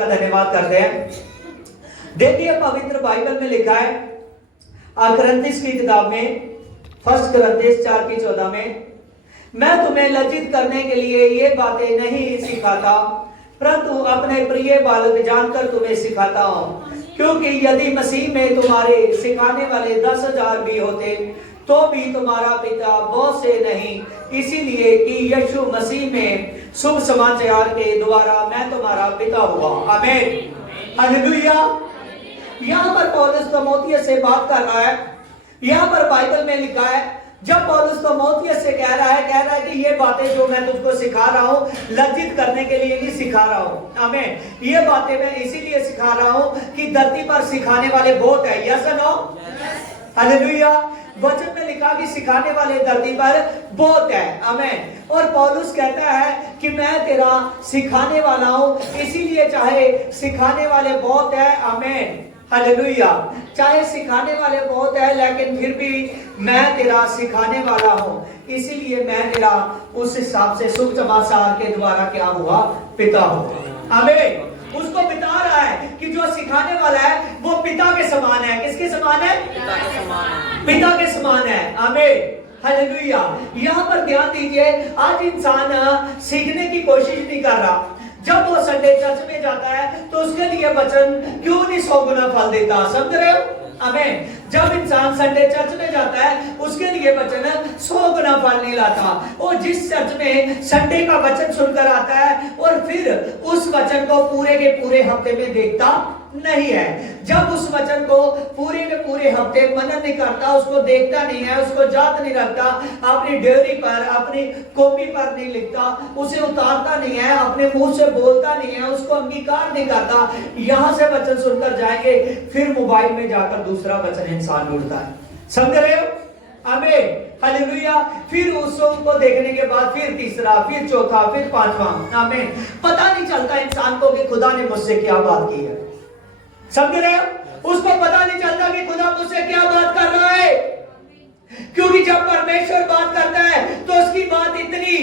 का धन्यवाद करते हैं। देखिए पवित्र बाइबल में लिखा है कुरिन्थियों की किताब में 1 कुरिन्थियों 4:14 में, मैं तुम्हें लज्जित करने के लिए ये बातें नहीं सिखाता, परंतु अपने प्रिय बालक जानकर तुम्हें सिखाता हूं, क्योंकि यदि मसीह में तुम्हारे सिखाने वाले 10,000 भी होते तो भी तुम्हारा पिता बहुत से नहीं, इसीलिए कि यीशु मसीह में शुभ समाचार के द्वारा मैं तुम्हारा पिता हुआ। आमीन, हालेलुया। यहाँ पर पौलुस तीमुथियुस से बात कर रहा है। यहाँ पर बाइबल में लिखा है, जब पौलुस तीमुथियुस से कह रहा है कि ये बातें जो मैं तुझको सिखा रहा हूँ लज्जित करने के लिए नहीं सिखा रहा हूँ। आमीन, ये बातें मैं इसीलिए सिखा रहा हूँ कि धरती पर सिखाने वाले बहुत है। Yes no, hallelujah. वचन में लिखा कि सिखाने वाले धरती पर बहुत है। आमीन। और पौलुस कहता है कि मैं तेरा सिखाने वाला हूँ, इसीलिए चाहे सिखाने वाले बहुत है। आमीन, हालेलुया। चाहे सिखाने वाले बहुत है लेकिन फिर भी मैं तेरा सिखाने वाला हूँ, इसीलिए मैं तेरा उस हिसाब से शुभ समाचार के द्वारा क्या हुआ, पिता हुआ। आमीन। उसको बता रहा है कि जो सिखाने वाला है वो पिता के समान है। किसके समान है? पिता के समान है। पिता के समान है। आमीन, हालेलुया। यहाँ पर ध्यान दीजिए, आज इंसान सीखने की कोशिश नहीं कर रहा। जब वो संडे चर्च में जाता है तो उसके लिए वचन क्यों नहीं 100 गुना फल देता? समझ रहे हो? आमीन। जब इंसान संडे चर्च में जाता है उसके लिए वचन 100 गुना फल नहीं लाता। और जिस चर्च में संडे का वचन सुनकर आता है और फिर उस वचन को पूरे के पूरे हफ्ते में देखता नहीं है, जब उस वचन को पूरे के पूरे हफ्ते मनन नहीं करता, उसको देखता नहीं है, उसको याद नहीं रखता, अपनी डायरी पर अपनी कॉपी पर नहीं लिखता, उसे उतारता नहीं है, अपने मुंह से बोलता नहीं है, उसको अंगीकार नहीं करता, यहां से वचन सुनकर जाएंगे, फिर मोबाइल में जाकर दूसरा वचन इंसान ढूंढता है। समझ रहे हो? आमीन, हालेलुया। फिर उसको देखने के बाद फिर तीसरा, फिर चौथा, फिर पांचवा। आमीन। पता नहीं चलता इंसान को कि खुदा ने मुझसे क्या बात की है। समझ रहे हो? उसको पता नहीं चलता कि खुदा मुझसे क्या बात कर रहा है, क्योंकि जब परमेश्वर बात करता है तो उसकी बात इतनी,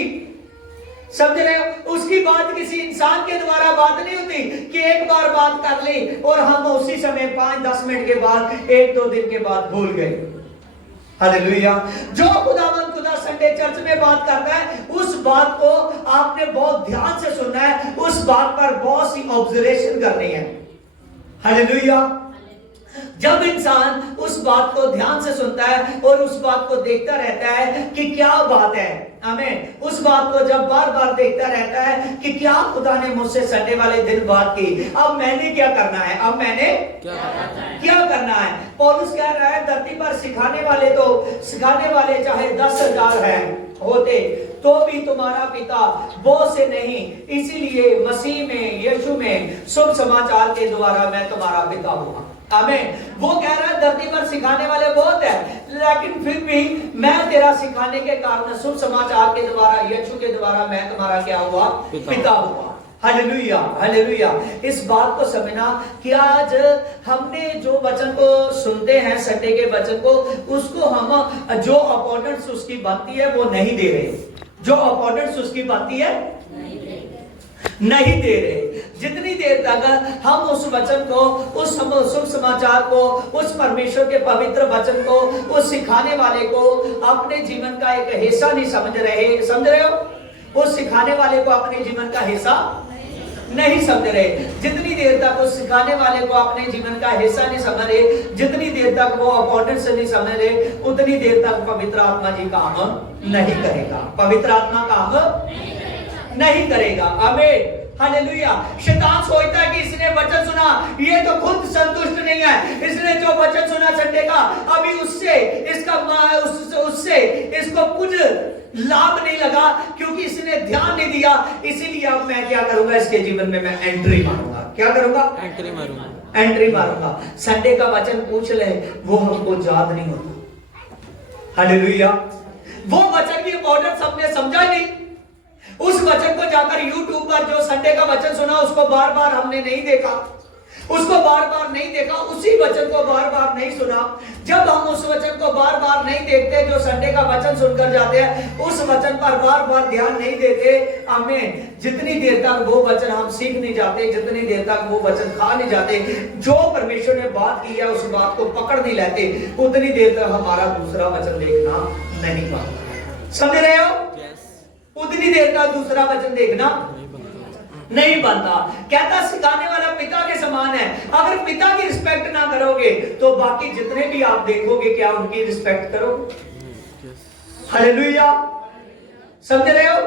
समझ रहे हो, उसकी बात किसी इंसान के द्वारा बात नहीं होती कि एक बार बात कर ली और हम उसी समय 5-10 मिनट के बाद 1-2 दिन के बाद भूल गए। हालेलुया। जो खुदा संडे चर्च में बात करता है उस बात को आपने बहुत ध्यान से सुनना है, उस बात पर बहुत सी ऑब्जर्वेशन करनी है। हालेलुया। जब इंसान उस बात को ध्यान से सुनता है और उस बात को देखता रहता है कि क्या बात है, आमीन, उस बात को जब बार बार देखता रहता है कि क्या खुदा ने मुझसे संडे वाले दिन बात की, अब मैंने क्या करना है, अब मैंने क्या करना है। पौलुस कह रहा है धरती पर सिखाने वाले चाहे 10,000 हैं होते तो भी तुम्हारा पिता बहुत से नहीं, इसीलिए मसीह में यीशु में शुभ समाचार के द्वारा मैं तुम्हारा पिता हुआ। आमीन। वो कह रहा है धरती पर सिखाने वाले बहुत है लेकिन फिर भी मैं तेरा सिखाने के कारण शुभ समाचार के द्वारा यीशु के द्वारा मैं तुम्हारा क्या हुआ, पिता हुआ। Hallelujah, hallelujah. इस बात को समझना कि आज हमने जो वचन को सुनते हैं संडे के वचन को, उसको हम जो अपोनेंट्स उसकी बनती है वो नहीं दे रहे, जो अपोनेंट्स उसकी बनती है नहीं दे रहे। जितनी देर तक हम उस वचन को, उस शुभ समाचार को, उस परमेश्वर के पवित्र वचन को, उस सिखाने वाले को अपने जीवन का एक हिस्सा नहीं समझ रहे हो, उस सिखाने वाले को अपने जीवन का हिस्सा नहीं समझ रहे, जितनी देर तक उस सिखाने वाले को अपने जीवन का हिस्सा नहीं समझ रहे, जितनी देर तक वो अपोनेंट से नहीं समझ रहे, उतनी देर तक पवित्र आत्मा जी काम नहीं करेगा, पवित्र आत्मा काम नहीं करेगा। आमीन, हालेलुया। शैतान सोचता है कि इसने वचन सुना, ये तो खुद संतुष्ट नहीं है, इसने जो वचन सुना संडे का अभी उससे इसको कुछ लाभ नहीं लगा क्योंकि इसने ध्यान नहीं दिया, इसीलिए अब मैं क्या करूंगा, इसके जीवन में मैं एंट्री मारूंगा। क्या करूंगा? एंट्री मारूंगा। संडे का वचन पूछ ले, वो हमको याद नहीं होता। हालेलुया। वो वचन की इंपॉर्टेंस हमने समझा नहीं, उस वचन को जाकर यूट्यूब पर जो संडे का वचन सुना उसको बार बार हमने नहीं देखा, उसको बार बार नहीं देखा, उसी वचन को बार बार नहीं सुना। जब हम उस वचन को बार बार नहीं देखते, जो संडे का वचन सुनकर जाते हैं, उस वचन पर बार बार ध्यान नहीं देते, हमें जितनी देर तक वो वचन हम सीख नहीं जाते, जितनी देर तक वो वचन खा नहीं जाते, जो परमेश्वर ने बात की है उस बात को पकड़ नहीं लेते, उतनी देर तक हमारा दूसरा वचन देखना नहीं बनता। समझ रहे हो? उतनी देर तक दूसरा वचन देखना नहीं बनता। कहता सिखाने वाला पिता के समान है। अगर पिता की रिस्पेक्ट ना करोगे तो बाकी जितने भी आप देखोगे, क्या उनकी रिस्पेक्ट करोगे? हालेलुया, समझ रहे हो?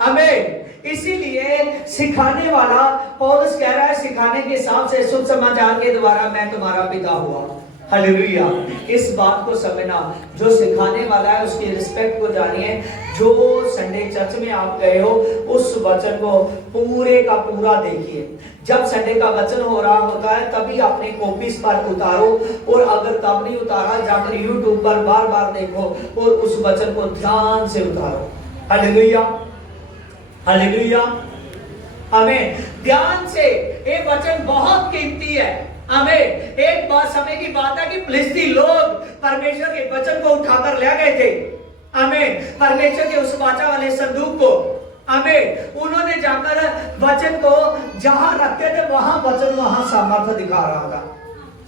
आमीन। इसीलिए सिखाने वाला पौलुस कह रहा है, सिखाने के हिसाब से सुसमाचार के द्वारा मैं तुम्हारा पिता हुआ। हालेलुया। इस बात को समझना, जो सिखाने वाला है उसकी रिस्पेक्ट को जानिए। जो संडे चर्च में आप गए हो, उस वचन को पूरे का पूरा देखिए। जब संडे का वचन हो रहा होता है तभी अपने कॉपीज पर उतारो, और अगर तब नहीं उतारा, जाकर यूट्यूब पर बार बार देखो और उस वचन को ध्यान से उतारो। हालेलुया, हालेलुया, हमें ध्यान से। ये वचन बहुत कीमती है। हमें एक बात समय की बात है कि फिलिस्ती लोग परमेश्वर के वचन को उठाकर ले गए थे। हमें परमेश्वर के उस वाचा वाले संदूक को, हमें उन्होंने जाकर वचन को जहां रखते थे वहां वचन वहां सामर्थ्य दिखा रहा था।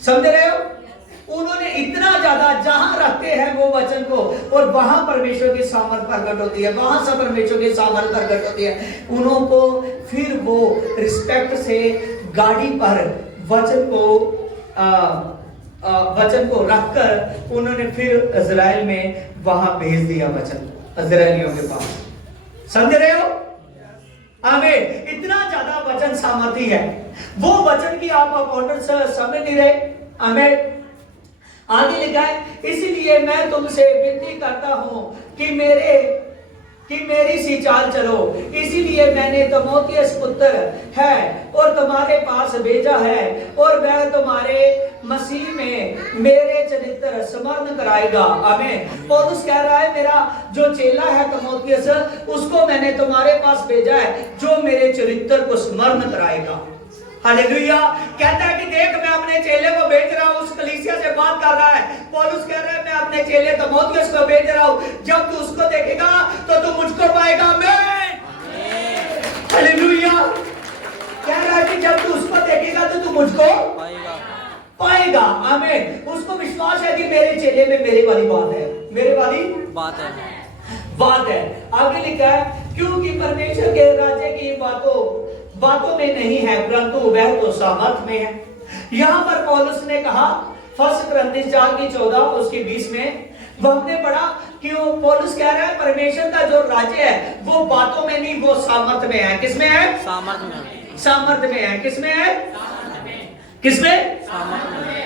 समझ रहे हो? उन्होंने इतना ज्यादा जहां रखते हैं वो वचन को, और वहां परमेश्वर की सामर्थ प्रकट होती है, वहां से परमेश्वर की सामर्थ प्रकट होती है। उनको फिर वो रिस्पेक्ट से गाड़ी पर वचन को रखकर उन्होंने फिर इजराइल में वहां भेज दिया वचन इजराइलियों के पास। समझ रहे हो? आमीन। इतना ज्यादा वचन सामर्थी है। वो वचन की आप अपोनेंट्स समझ नहीं रहे। आमीन। आगे लिखा है, इसीलिए मैं तुमसे विनती करता हूं कि मेरी सी चाल चलो। इसीलिए मैंने तीमुथियुस पुत्र है और तुम्हारे पास भेजा है, और वह तुम्हारे मसीह में मेरे चरित्र स्मरण कराएगा। आमीन। पौलुस कह रहा है, मेरा जो चेला है तीमुथियुस, उसको मैंने तुम्हारे पास भेजा है, जो मेरे चरित्र को स्मरण कराएगा। हालेलुया। कहता है कि देख, मैं अपने चेले को भेज रहा हूं। उस कलीसिया से बात कर रहा है। पौलुस कह रहा है, मैं अपने चेले तीमुथियुस को भेज रहा हूं। जब तू उसको देखेगा तो तू मुझको पाएगा। आमीन। हालेलुया। कह रहा है कि जब तू उसको देखेगा तो तू मुझको पाएगा। आमीन। उसको विश्वास है कि मेरे चेले में मेरे वाली बात है, मेरे वाली बात है। आगे लिखा है, क्योंकि परमेश्वर के राज्य की बातों में नहीं है, परंतु वह तो सामर्थ में है। यहां पर पौलुस ने कहा, 1 कुरिन्थियों 4:14 उसके 20 में वो हमने पढ़ा कि वो पौलुस कह रहा है, परमेश्वर का जो राज्य है वो बातों में नहीं, वो सामर्थ में है। किसमें है? सामर्थ में है। किसमें है? किसमें?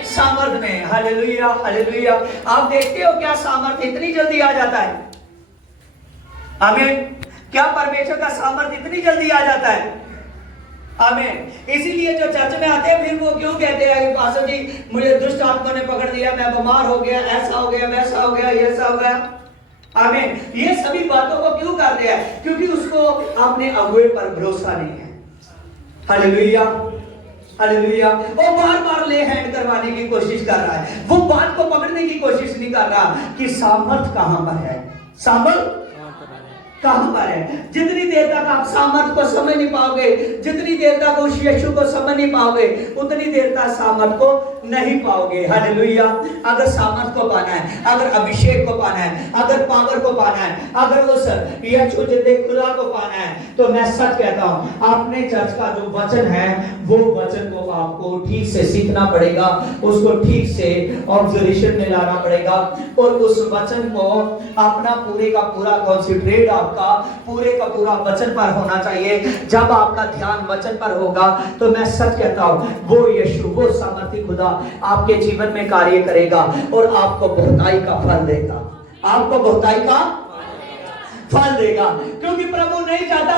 सामर्थ में। Hallelujah, hallelujah. आप देखते हो क्या सामर्थ इतनी जल्दी आ जाता है? आमीन। क्या परमेश्वर का सामर्थ इतनी जल्दी आ जाता है? आमीन। इसीलिए जो चर्च में आते हैं फिर वो क्यों कहते हैं, पास्टर जी मुझे दुष्ट आत्मा ने पकड़ लिया, मैं बीमार हो गया, ऐसा हो गया, वैसा हो गया, ऐसा हो गया। आमीन। ये सभी बातों को क्यों कर रहा है? क्योंकि उसको अपने अगुए पर भरोसा नहीं है। Hallelujah, hallelujah. वो बार बार ले हैंड करवाने की कोशिश कर रहा है, वो बात को पकड़ने की कोशिश नहीं कर रहा कि सामर्थ कहां पर है, सामर्थ कहां पर है। जितनी देर तक आप सामर्थ को समझ नहीं पाओगे, जितनी देर तक उस यीशु को समझ नहीं पाओगे, उतनी देर तक सामर्थ को नहीं पाओगे। हालेलुया। अगर सामर्थ को पाना है, अगर अभिषेक को पाना है, अगर पावर को पाना है, अगर उस यीशु जिंदे खुदा को पाना है, तो मैं सच कहता हूं, अपने चर्च का जो वचन है वो वचन को आपको ठीक से सीखना पड़ेगा, उसको ठीक से ऑब्जर्वेशन में लाना पड़ेगा, और उस वचन को अपना पूरे का पूरा कॉन्सेंट्रेट आपका पूरे का पूरा वचन पर होना चाहिए। जब आपका ध्यान वचन पर होगा तो मैं सच कहता हूं, वो यीशु, वो सामर्थी खुदा आपके जीवन में कार्य करेगा और आपको बहुताई का फल देगा। आपको बहुताई का फल देगा, क्योंकि प्रभु नहीं चाहता।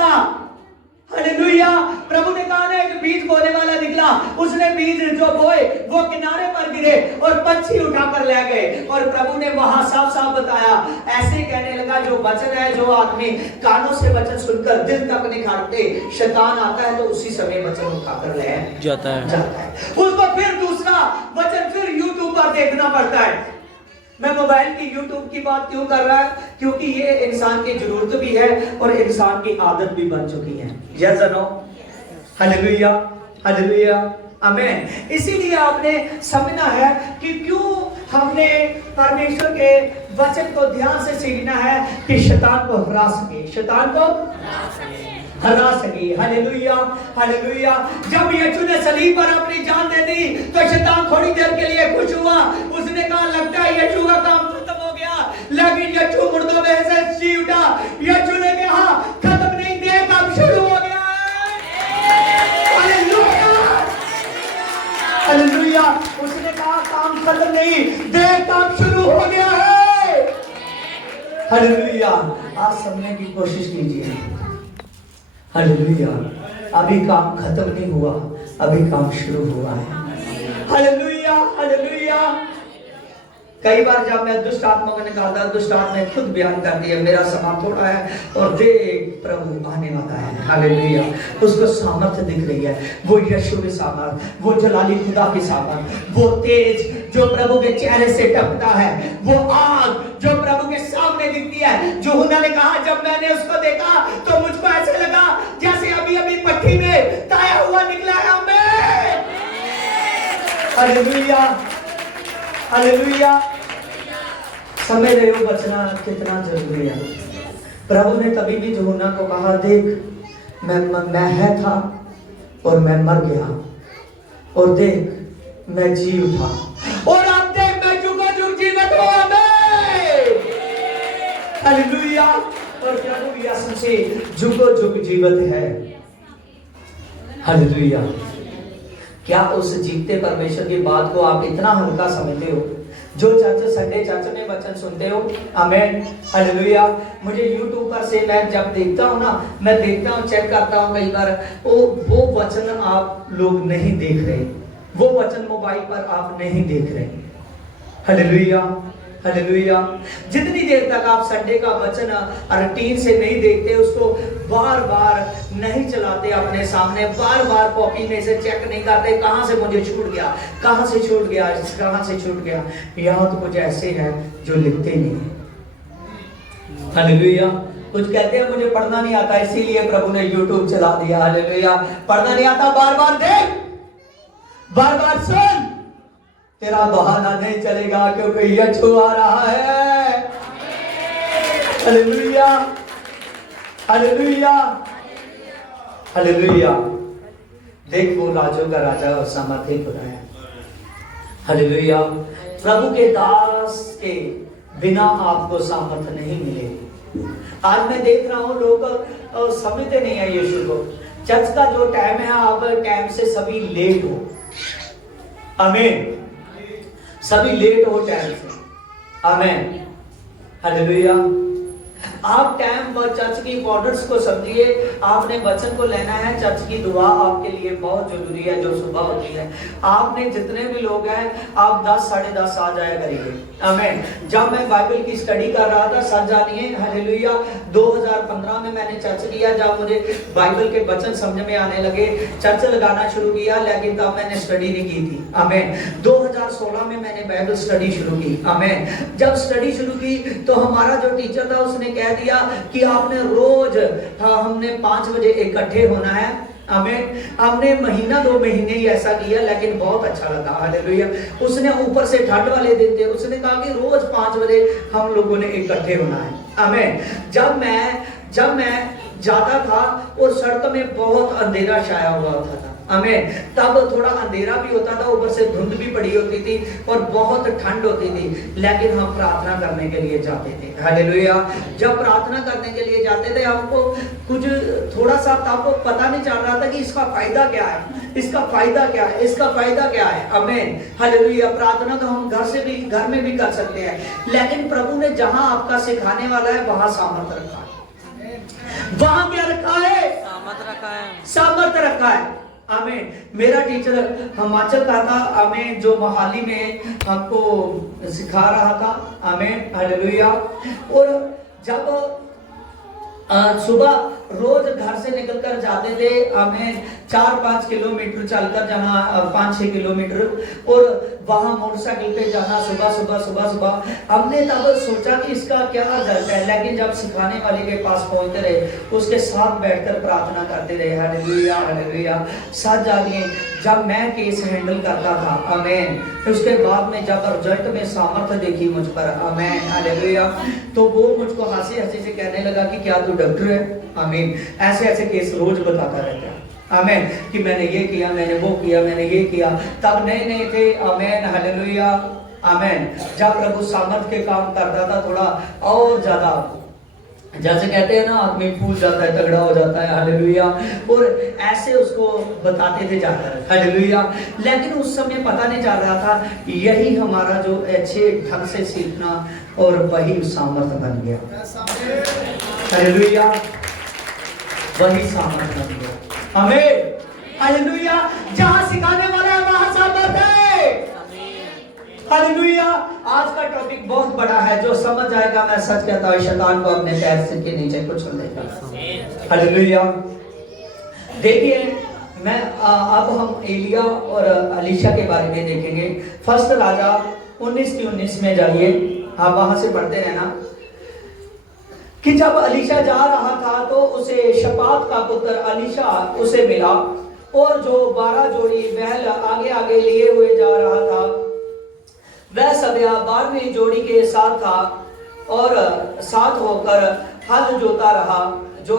हालेलुया। प्रभु ने कहा ना, एक बीज बोने वाला निकला, उसने बीज जो बोए वो किनारे पर गिरे और पंछी उठाकर ले गए। और प्रभु ने वहां साफ साफ बताया, ऐसे कहने लगा जो वचन है, जो आदमी कानों से वचन सुनकर दिल तक नहीं खाते, शैतान आता है तो उसी समय वचन उठाकर ले जाता है। उसको फिर दूसरा वचन फिर यूट्यूब पर देखना पड़ता है। मैं मोबाइल की यूट्यूब की बात क्यों कर रहा है? क्योंकि ये इंसान की जरूरत भी है और इंसान की आदत भी बन चुकी है। यस और नो? हालेलुया, हालेलुया, आमीन। इसीलिए आपने समझना है कि क्यों हमने परमेश्वर के वचन को ध्यान से सीखना है कि शैतान को हरा सके, शैतान को हरा सके। Hallelujah, hallelujah. जब यीशु ने सलीब पर अपनी जान दे दी तो शैतान थोड़ी देर के लिए खुश हुआ। उसने कहा लगता है यीशु का काम खत्म हो गया, लेकिन यीशु मुर्दों में से जी उठा। यीशु ने कहा खत्म नहीं, देख अब शुरू हो गया है। Hallelujah, hallelujah. उसने कहा काम खत्म नहीं, देख अब शुरू हो गया है। हालेलुया। आज समझने की कोशिश कीजिए। हालेलुया। अभी काम खत्म नहीं हुआ, अभी काम शुरू हुआ है। Hallelujah, hallelujah. कई बार जब मैं दुष्ट आत्मा को निकालता, दुष्ट आत्मा खुद बयान करती है मेरा समय थोड़ा है और देख प्रभु आने वाला है। हालेलुया। उसको सामर्थ्य दिख रही है, वो यीशु की सामर्थ, वो जलाली खुदा की सामर्थ, वो तेज जो प्रभु के चेहरे से टपकता है, वो आग जो प्रभु के सामने दिखती है। जो उन्होंने कहा जब मैंने उसको देखा तो मुझको ऐसे लगा जैसे अभी अभी पट्टी में ताया हुआ निकला है। आमीन, हालेलुया, हालेलुया। समझ रहे हो बचना कितना जरूरी है? प्रभु ने तभी भी यूहन्ना को कहा देख मैं है था और मैं मर गया और देख मैं जी उठा और अब देख मैं जुगो जुग जीवित हूं। आमीन, हालेलुया। और प्रभु यीशु से जुगो जुग जीवित है। हालेलुया। क्या उस जीवते परमेश्वर की बात को आप इतना हल्का समझते हो? जो चर्च संडे चर्च में वचन सुनते हो, आमीन, हालेलुया। मुझे यूट्यूब पर से मैं जब देखता हूँ ना, मैं देखता हूँ, चेक करता हूँ कई बार, वो वचन आप लोग नहीं देख रहे, वो वचन मोबाइल पर आप नहीं देख रहे। Hallelujah, hallelujah. जितनी देर तक आप संडे का वचन रूटीन से नहीं देखते, उसको बार बार नहीं चलाते अपने सामने, बार बार कॉपी में से चेक नहीं करते कहां से मुझे छूट गया, कहां से छूट गया, कहां से छूट गया। यहाँ तो कुछ ऐसे हैं जो लिखते नहीं है। हालेलुया। कुछ कहते हैं मुझे पढ़ना नहीं आता इसीलिए प्रभु ने यूट्यूब चला दिया। हालेलुया। पढ़ना नहीं आता, बार बार देख, बार बार सुन, तेरा बहाना नहीं चलेगा क्योंकि यीशु आ रहा है। Hallelujah, hallelujah, hallelujah. देख वो राजों का राजा और सामर्थ्य खुदा है। हालेलुया। प्रभु के दास के बिना आपको सामर्थ्य नहीं मिलेगी। आज मैं देख रहा हूं लोग समझते नहीं है यीशु को। चर्च का जो टाइम है, आप टाइम से सभी लेट हो। आमीन, सभी लेट हो टाइम से। आमीन, हालेलुया। आप टाइम पर चर्च की इंपॉर्टेंस को समझिए। आपने वचन को लेना है, चर्च की दुआ आपके लिए बहुत जरूरी है जो सुबह होती है। आपने जितने भी लोग हैं आप 10 साढ़े 10 आ जाया करिए। आमीन। जब मैं बाइबल की स्टडी कर रहा था, सच जानिए, हालेलुया, 2015 में मैंने चर्च किया। जब मुझे बाइबल के वचन समझ में आने लगे, चर्च लगाना शुरू किया, लेकिन तब मैंने स्टडी नहीं की थी। आमीन। 2016 में मैंने बाइबल स्टडी शुरू की। आमीन। जब स्टडी शुरू की तो हमारा जो टीचर था उसने कह दिया कि आपने रोज हमने 5 बजे इकट्ठे होना है। आमीन। हमने महीना 2 महीने ही ऐसा किया, लेकिन बहुत अच्छा लगा। हालेलुया। उसने ऊपर से ठंड वाले दिन थे, उसने कहा कि रोज 5 बजे हम लोगों ने इकट्ठे होना है। आमीन। जब मैं जाता था और सड़क में बहुत अंधेरा छाया हुआ होता था। आमीन। तब थोड़ा अंधेरा भी होता था, ऊपर से धुंध भी पड़ी होती थी और बहुत ठंड होती थी, लेकिन हम प्रार्थना करने के लिए जाते थे। हालेलुया। जब प्रार्थना करने के लिए जाते थे, हमको कुछ थोड़ा सा आपको पता नहीं चल रहा था कि इसका फायदा क्या है, इसका फायदा क्या है, इसका फायदा क्या है। आमीन, हालेलुया। प्रार्थना तो हम घर में भी कर सकते हैं, लेकिन प्रभु ने जहां आपका सिखाने वाला है वहां सामर्थ रखा है। वहां क्या रखा है? सामर्थ रखा है, सामर्थ रखा है। आमेन। मेरा टीचर हिमाचल का था, आमेन, जो मोहाली में हमको सिखा रहा था, आमेन, हालेलुया। और जब सुबह रोज घर से निकलकर जाते थे, हमें 4-5 किलोमीटर चलकर जाना, 5-6 किलोमीटर, और वहां मोटरसाइकिल पे जाना सुबह। हमने तब सोचा कि इसका क्या रिजल्ट है, लेकिन जब सिखाने वाले के पास पहुंचते रहे, उसके साथ बैठकर प्रार्थना करते रहे, हालेलुया हालेलुया। सच जानिए, जब मैं केस हैंडल करता था, आमेन, उसके बाद में जब रिजल्ट में सामर्थ्य देखी मुझ पर, आमेन, हालेलुया, तो वो मुझको हंसी हंसी से कहने लगा कि क्या तू डॉक्टर है, आमीन। ऐसे केस रोज बताता रहता है, आमीन, कि मैंने ये किया, मैंने वो किया, मैंने ये किया। तब नए थे, आमीन, हालेलुया, आमीन। जब प्रभु सामर्थ के काम करता था, थोड़ा और ज्यादा, जैसे कहते हैं ना, आदमी फूल जाता है, तगड़ा हो जाता है, हालेलुया, और ऐसे उसको बताते थे जाकर, हालेलुया। लेकिन उस समय पता नहीं चल रहा था, यही हमारा जो अच्छे ढंग से सीखना और वही सामर्थ बन गया, हालेलुया, वही सामर्थ बन गया, आमीन, हालेलुया। जहां सिखाने वाला है वहां सामर्थ है, हालेलुया। आज का टॉपिक बहुत बड़ा है, जो समझ जाएगा, मैं सच कहता हूं, शैतान को अपने पैर से के नीचे कुचल देगा, हालेलुया। देखिए, मैं अब हम एलिया और अलीशा के बारे में देखेंगे। फर्स्ट राजा 19 में जाइए, आप वहां से पढ़ते रहना कि जब अलीशा जा रहा था तो उसे शपात का पुत्र अलीशा उसे मिला, और जो 12 जोड़ी बैल आगे आगे लिए हुए जा रहा था, वह सभ्या 12वीं जोड़ी के साथ था, और साथ होकर हल जो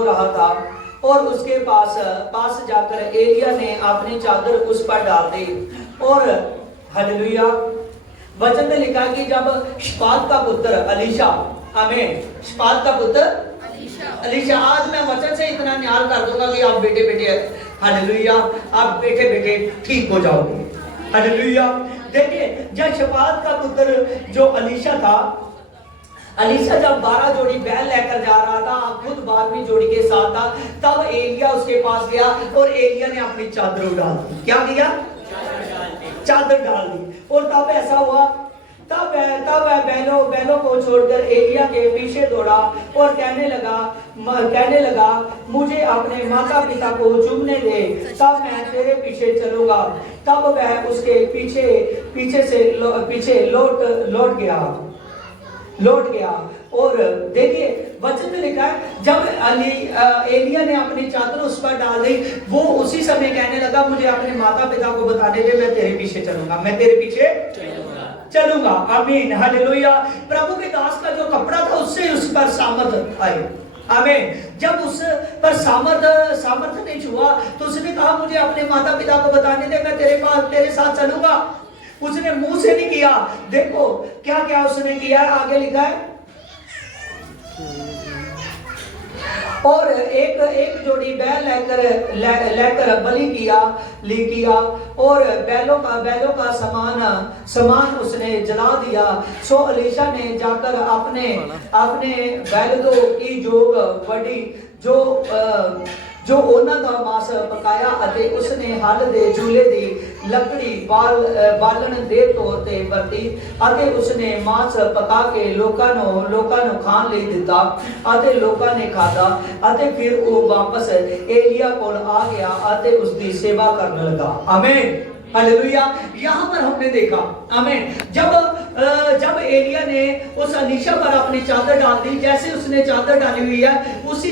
रहा था। और उसके पास जाकर एलिया ने अपनी चादर उस पर डाल दी, और हालेलुया, वचन में लिखा कि जब शपात का पुत्र अलीशा, आमीन, शपात का पुत्र अलीशा, आज मैं वचन से इतना न्याल कर दूंगा कि आप बेटे हालेलुया, आप बेटे ठीक हो जाओगे, हालेलुया। देखिए, जब शपात का पुत्र जो अलीशा था, अलीशा जब 12 जोड़ी बैल लेकर जा रहा था, खुद 12वीं जोड़ी के साथ था, तब एलिया उसके पास गया और एलिया ने अपनी चादर उड़ा दी। क्या किया? चादर डाल दी। और तब ऐसा हुआ, तब बैलों को छोड़कर एलिया के पीछे दौड़ा और कहने लगा मुझे अपने माता पिता को चूमने दे, तब मैं तेरे पीछे चलूंगा। तब वह उसके पीछे लौट गया। और देखिए, वचन में लिखा है, जब एलिया ने अपनी चादर उस पर डाल दी, वो उसी समय कहने लगा मुझे अपने माता पिता को बताने दे, मैं तेरे पीछे चलूंगा, मैं तेरे पीछे चलूंगा, आमीन, हालेलुया। प्रभु के दास का जो कपड़ा था, उससे उस पर सामर्थ आई, आमीन। जब उस पर सामर्थ नहीं छुआ, तो उसने कहा मुझे अपने माता पिता को बताने दे, मैं तेरे साथ चलूंगा। उसने मुंह से नहीं किया। देखो क्या उसने किया, आगे लिखा है, और एक जोड़ी बैल लेकर बलि किया और बैलों का सामान उसने जला दिया। सो अलीशा ने जाकर अपने बैलों की जोग बड़ी जो ਉਹਨਾਂ ਦਾ ਮਾਸ ਪਕਾਇਆ, ਅਤੇ ਉਸਨੇ ਹਲ ਦੇ ਚੂਲੇ ਦੀ ਲੱਕੜੀ ਬਾਲਣ ਦੇ ਤੌਰ ਤੇ ਵਰਤੀ, ਅਤੇ ਉਸਨੇ ਮਾਸ ਪਕਾ ਕੇ ਲੋਕਾਂ ਨੂੰ ਖਾਣ ਲਈ ਦਿੱਤਾ, ਅਤੇ ਲੋਕਾਂ ਨੇ ਖਾਧਾ। ਅਤੇ ਫਿਰ ਉਹ ਵਾਪਸ एलिया ਕੋਲ आ गया ਅਤੇ ਉਸ ਦੀ सेवा करने लगा, आमीन, हालेलुया। यहाँ पर हमने देखा, आमीन, जब एलिया ने उस अलीशा पर अपनी चादर डाल दी, जैसे उसने चादर डाली हुई है, उसी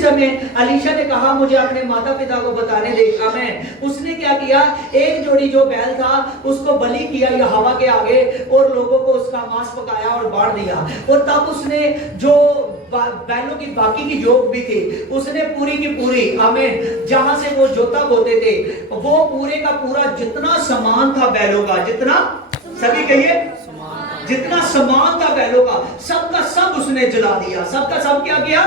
समय अलीशा ने कहा मुझे अपने माता पिता को बताने दे, आमीन। उसने क्या किया, एक जोड़ी जो बैल था उसको बलि किया या हवा के आगे, और लोगों को उसका मांस पकाया और बांट दिया। और तब उसने जो बैलों की बाकी की जोग भी थी, उसने पूरी की पूरी, आमीन, जहां से वो जोता बोते थे, वो पूरे का पूरा जितना सामान था बैलों का, जितना, सभी कहिए, जितना सामान था बैलों का, सबका सब उसने जला दिया। सबका सब क्या किया?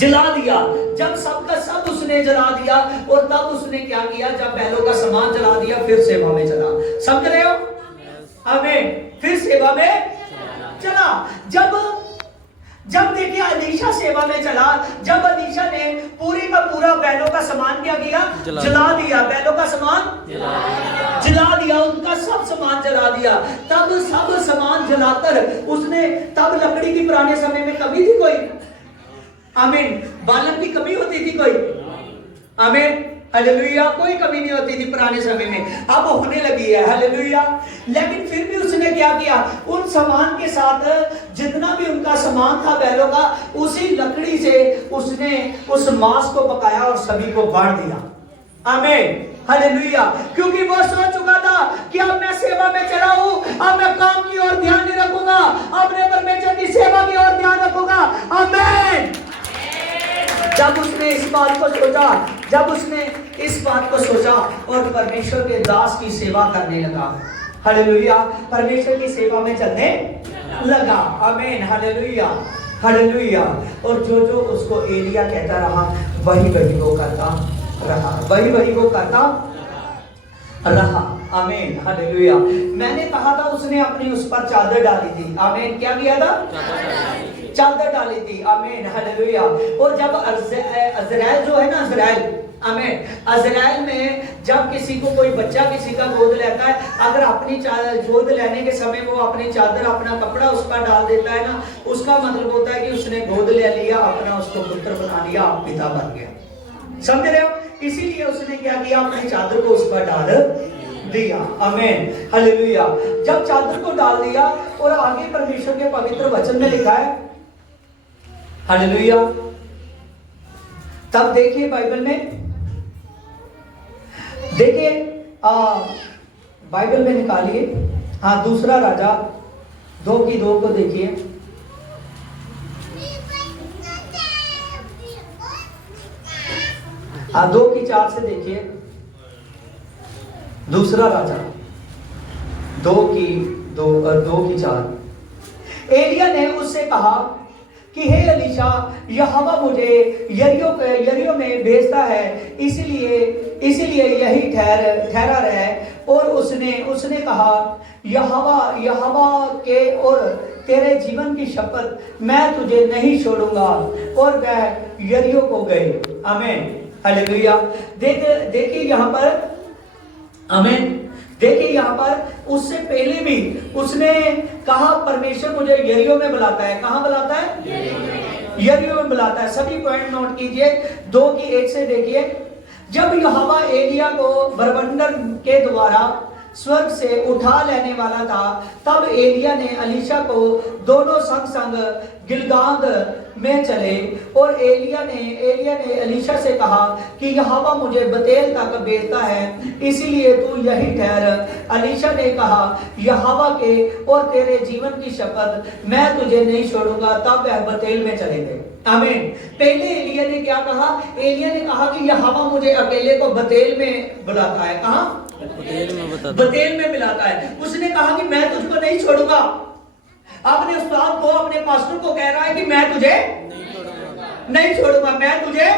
जला दिया। जब सबका सब उसने जला दिया, और तब उसने क्या किया, जब बैलों का सामान जला दिया, फिर सेवा में चला। समझ रहे हो? आमीन, फिर सेवा में चला। जब देखिए अलीशा सेवा में चला, जब अलीशा ने पूरी का पूरा बैलों का सामान क्या किया, जला दिया, बैलों का सामान जला दिया, उनका सब सामान जला दिया। तब सब सामान जलाकर उसने, तब लकड़ी की पुराने समय में कमी थी कोई? आमीन। बालन की कमी होती थी कोई? आमीन, हालेलुया। कोई कमी नहीं होती थी पुराने समय में, अब होने लगी है, हालेलुया। लेकिन फिर भी उसने क्या किया, उन सामान के साथ जितना भी उनका सामान था बैलों का, उसी लकड़ी से उसने उस मांस को पकाया और सभी को बांट दिया। आमीन, हालेलुया। क्योंकि वो सोच चुका था कि अब मैं सेवा में चला हूं, अब मैं काम की ओर ध्यान नहीं रखूंगा, अपने परमेश्वर की सेवा की ओर ध्यान रखूंगा। आमीन। जब उसने इस बात को सोचा, जब उसने इस बात को सोचा और परमेश्वर के दास की सेवा करने लगा, हालेलुया, परमेश्वर की सेवा में चलने लगा। आमीन, हालेलुया, हालेलुया। और जो जो उसको एलिया कहता रहा, वही वही वो करता रहा, वही वही वो करता रहा। आमीन, हालेलुया। मैंने कहा था उसने अपनी उस पर चादर डाली थी। आमीन, क्या किया था? चादर डाली थी। आमीन, हालेलुया। और जब अज़राइल जो है ना, अज़राइल, आमीन, अज़राइल में जब किसी को कोई बच्चा किसी का गोद लेता है, अगर अपनी गोद लेने के समय वो अपनी चादर, अपना कपड़ा उस पर डाल देता है ना, उसका मतलब होता है कि उसने गोद ले लिया, अपना उसको पुत्र बना लिया, पिता बन गया। समझ रहे हो? इसीलिए उसने क्या किया, अपनी चादर को उस पर डाल दिया। आमीन, हालेलुया। जब चादर को डाल दिया और आगे परमेश्वर के पवित्र वचन में लिखा है, हालेलुया, तब देखिए बाइबल में, देखिए बाइबल में निकालिए, हाँ, दूसरा राजा 2:2 को देखिए। हाँ, 2:4 से देखिए। दूसरा राजा 2:4। एलिया ने उससे कहा कि हे एलीशा, यहोवा मुझे यरीहो में भेजता है, इसीलिए यही ठहरा रहे। और उसने कहा, यहोवा के और तेरे जीवन की शपथ, मैं तुझे नहीं छोड़ूंगा। और वह यरीहो को गए। आमीन, हालेलुया। देखिए यहाँ पर, आमीन, देखिए यहाँ पर उससे पहले भी उसने कहा, परमेश्वर मुझे यरीहो में बुलाता है। कहाँ बुलाता है? यरीहो में बुलाता है। सभी पॉइंट नोट कीजिए। 2:1 से देखिए। जब यहोवा एलिया को बरबंडर के द्वारा स्वर्ग से उठा लेने वाला था, तब एलिया ने अलीशा को दोनों संग गिलगाद में चले। और एलिया ने अलीशा से कहा कि यहोवा मुझे बतेल तक भेजता है, इसीलिए तू यही ठहर। अलीशा ने कहा, यहोवा के और तेरे जीवन की शपथ, मैं तुझे नहीं छोड़ूंगा। तब वह बतेल में चले गए। आमीन। पहले एलिया ने क्या कहा? एलिया ने कहा कि यहोवा मुझे अकेले को बतेल में बुलाता है। कहां? बतेल में मिलाता है। उसने कहा कि मैं तुझको नहीं छोड़ूंगा। अपने उस्ताद को, अपने पास्टर को कह रहा है कि मैं तुझे नहीं छोड़ूंगा, मैं तुझे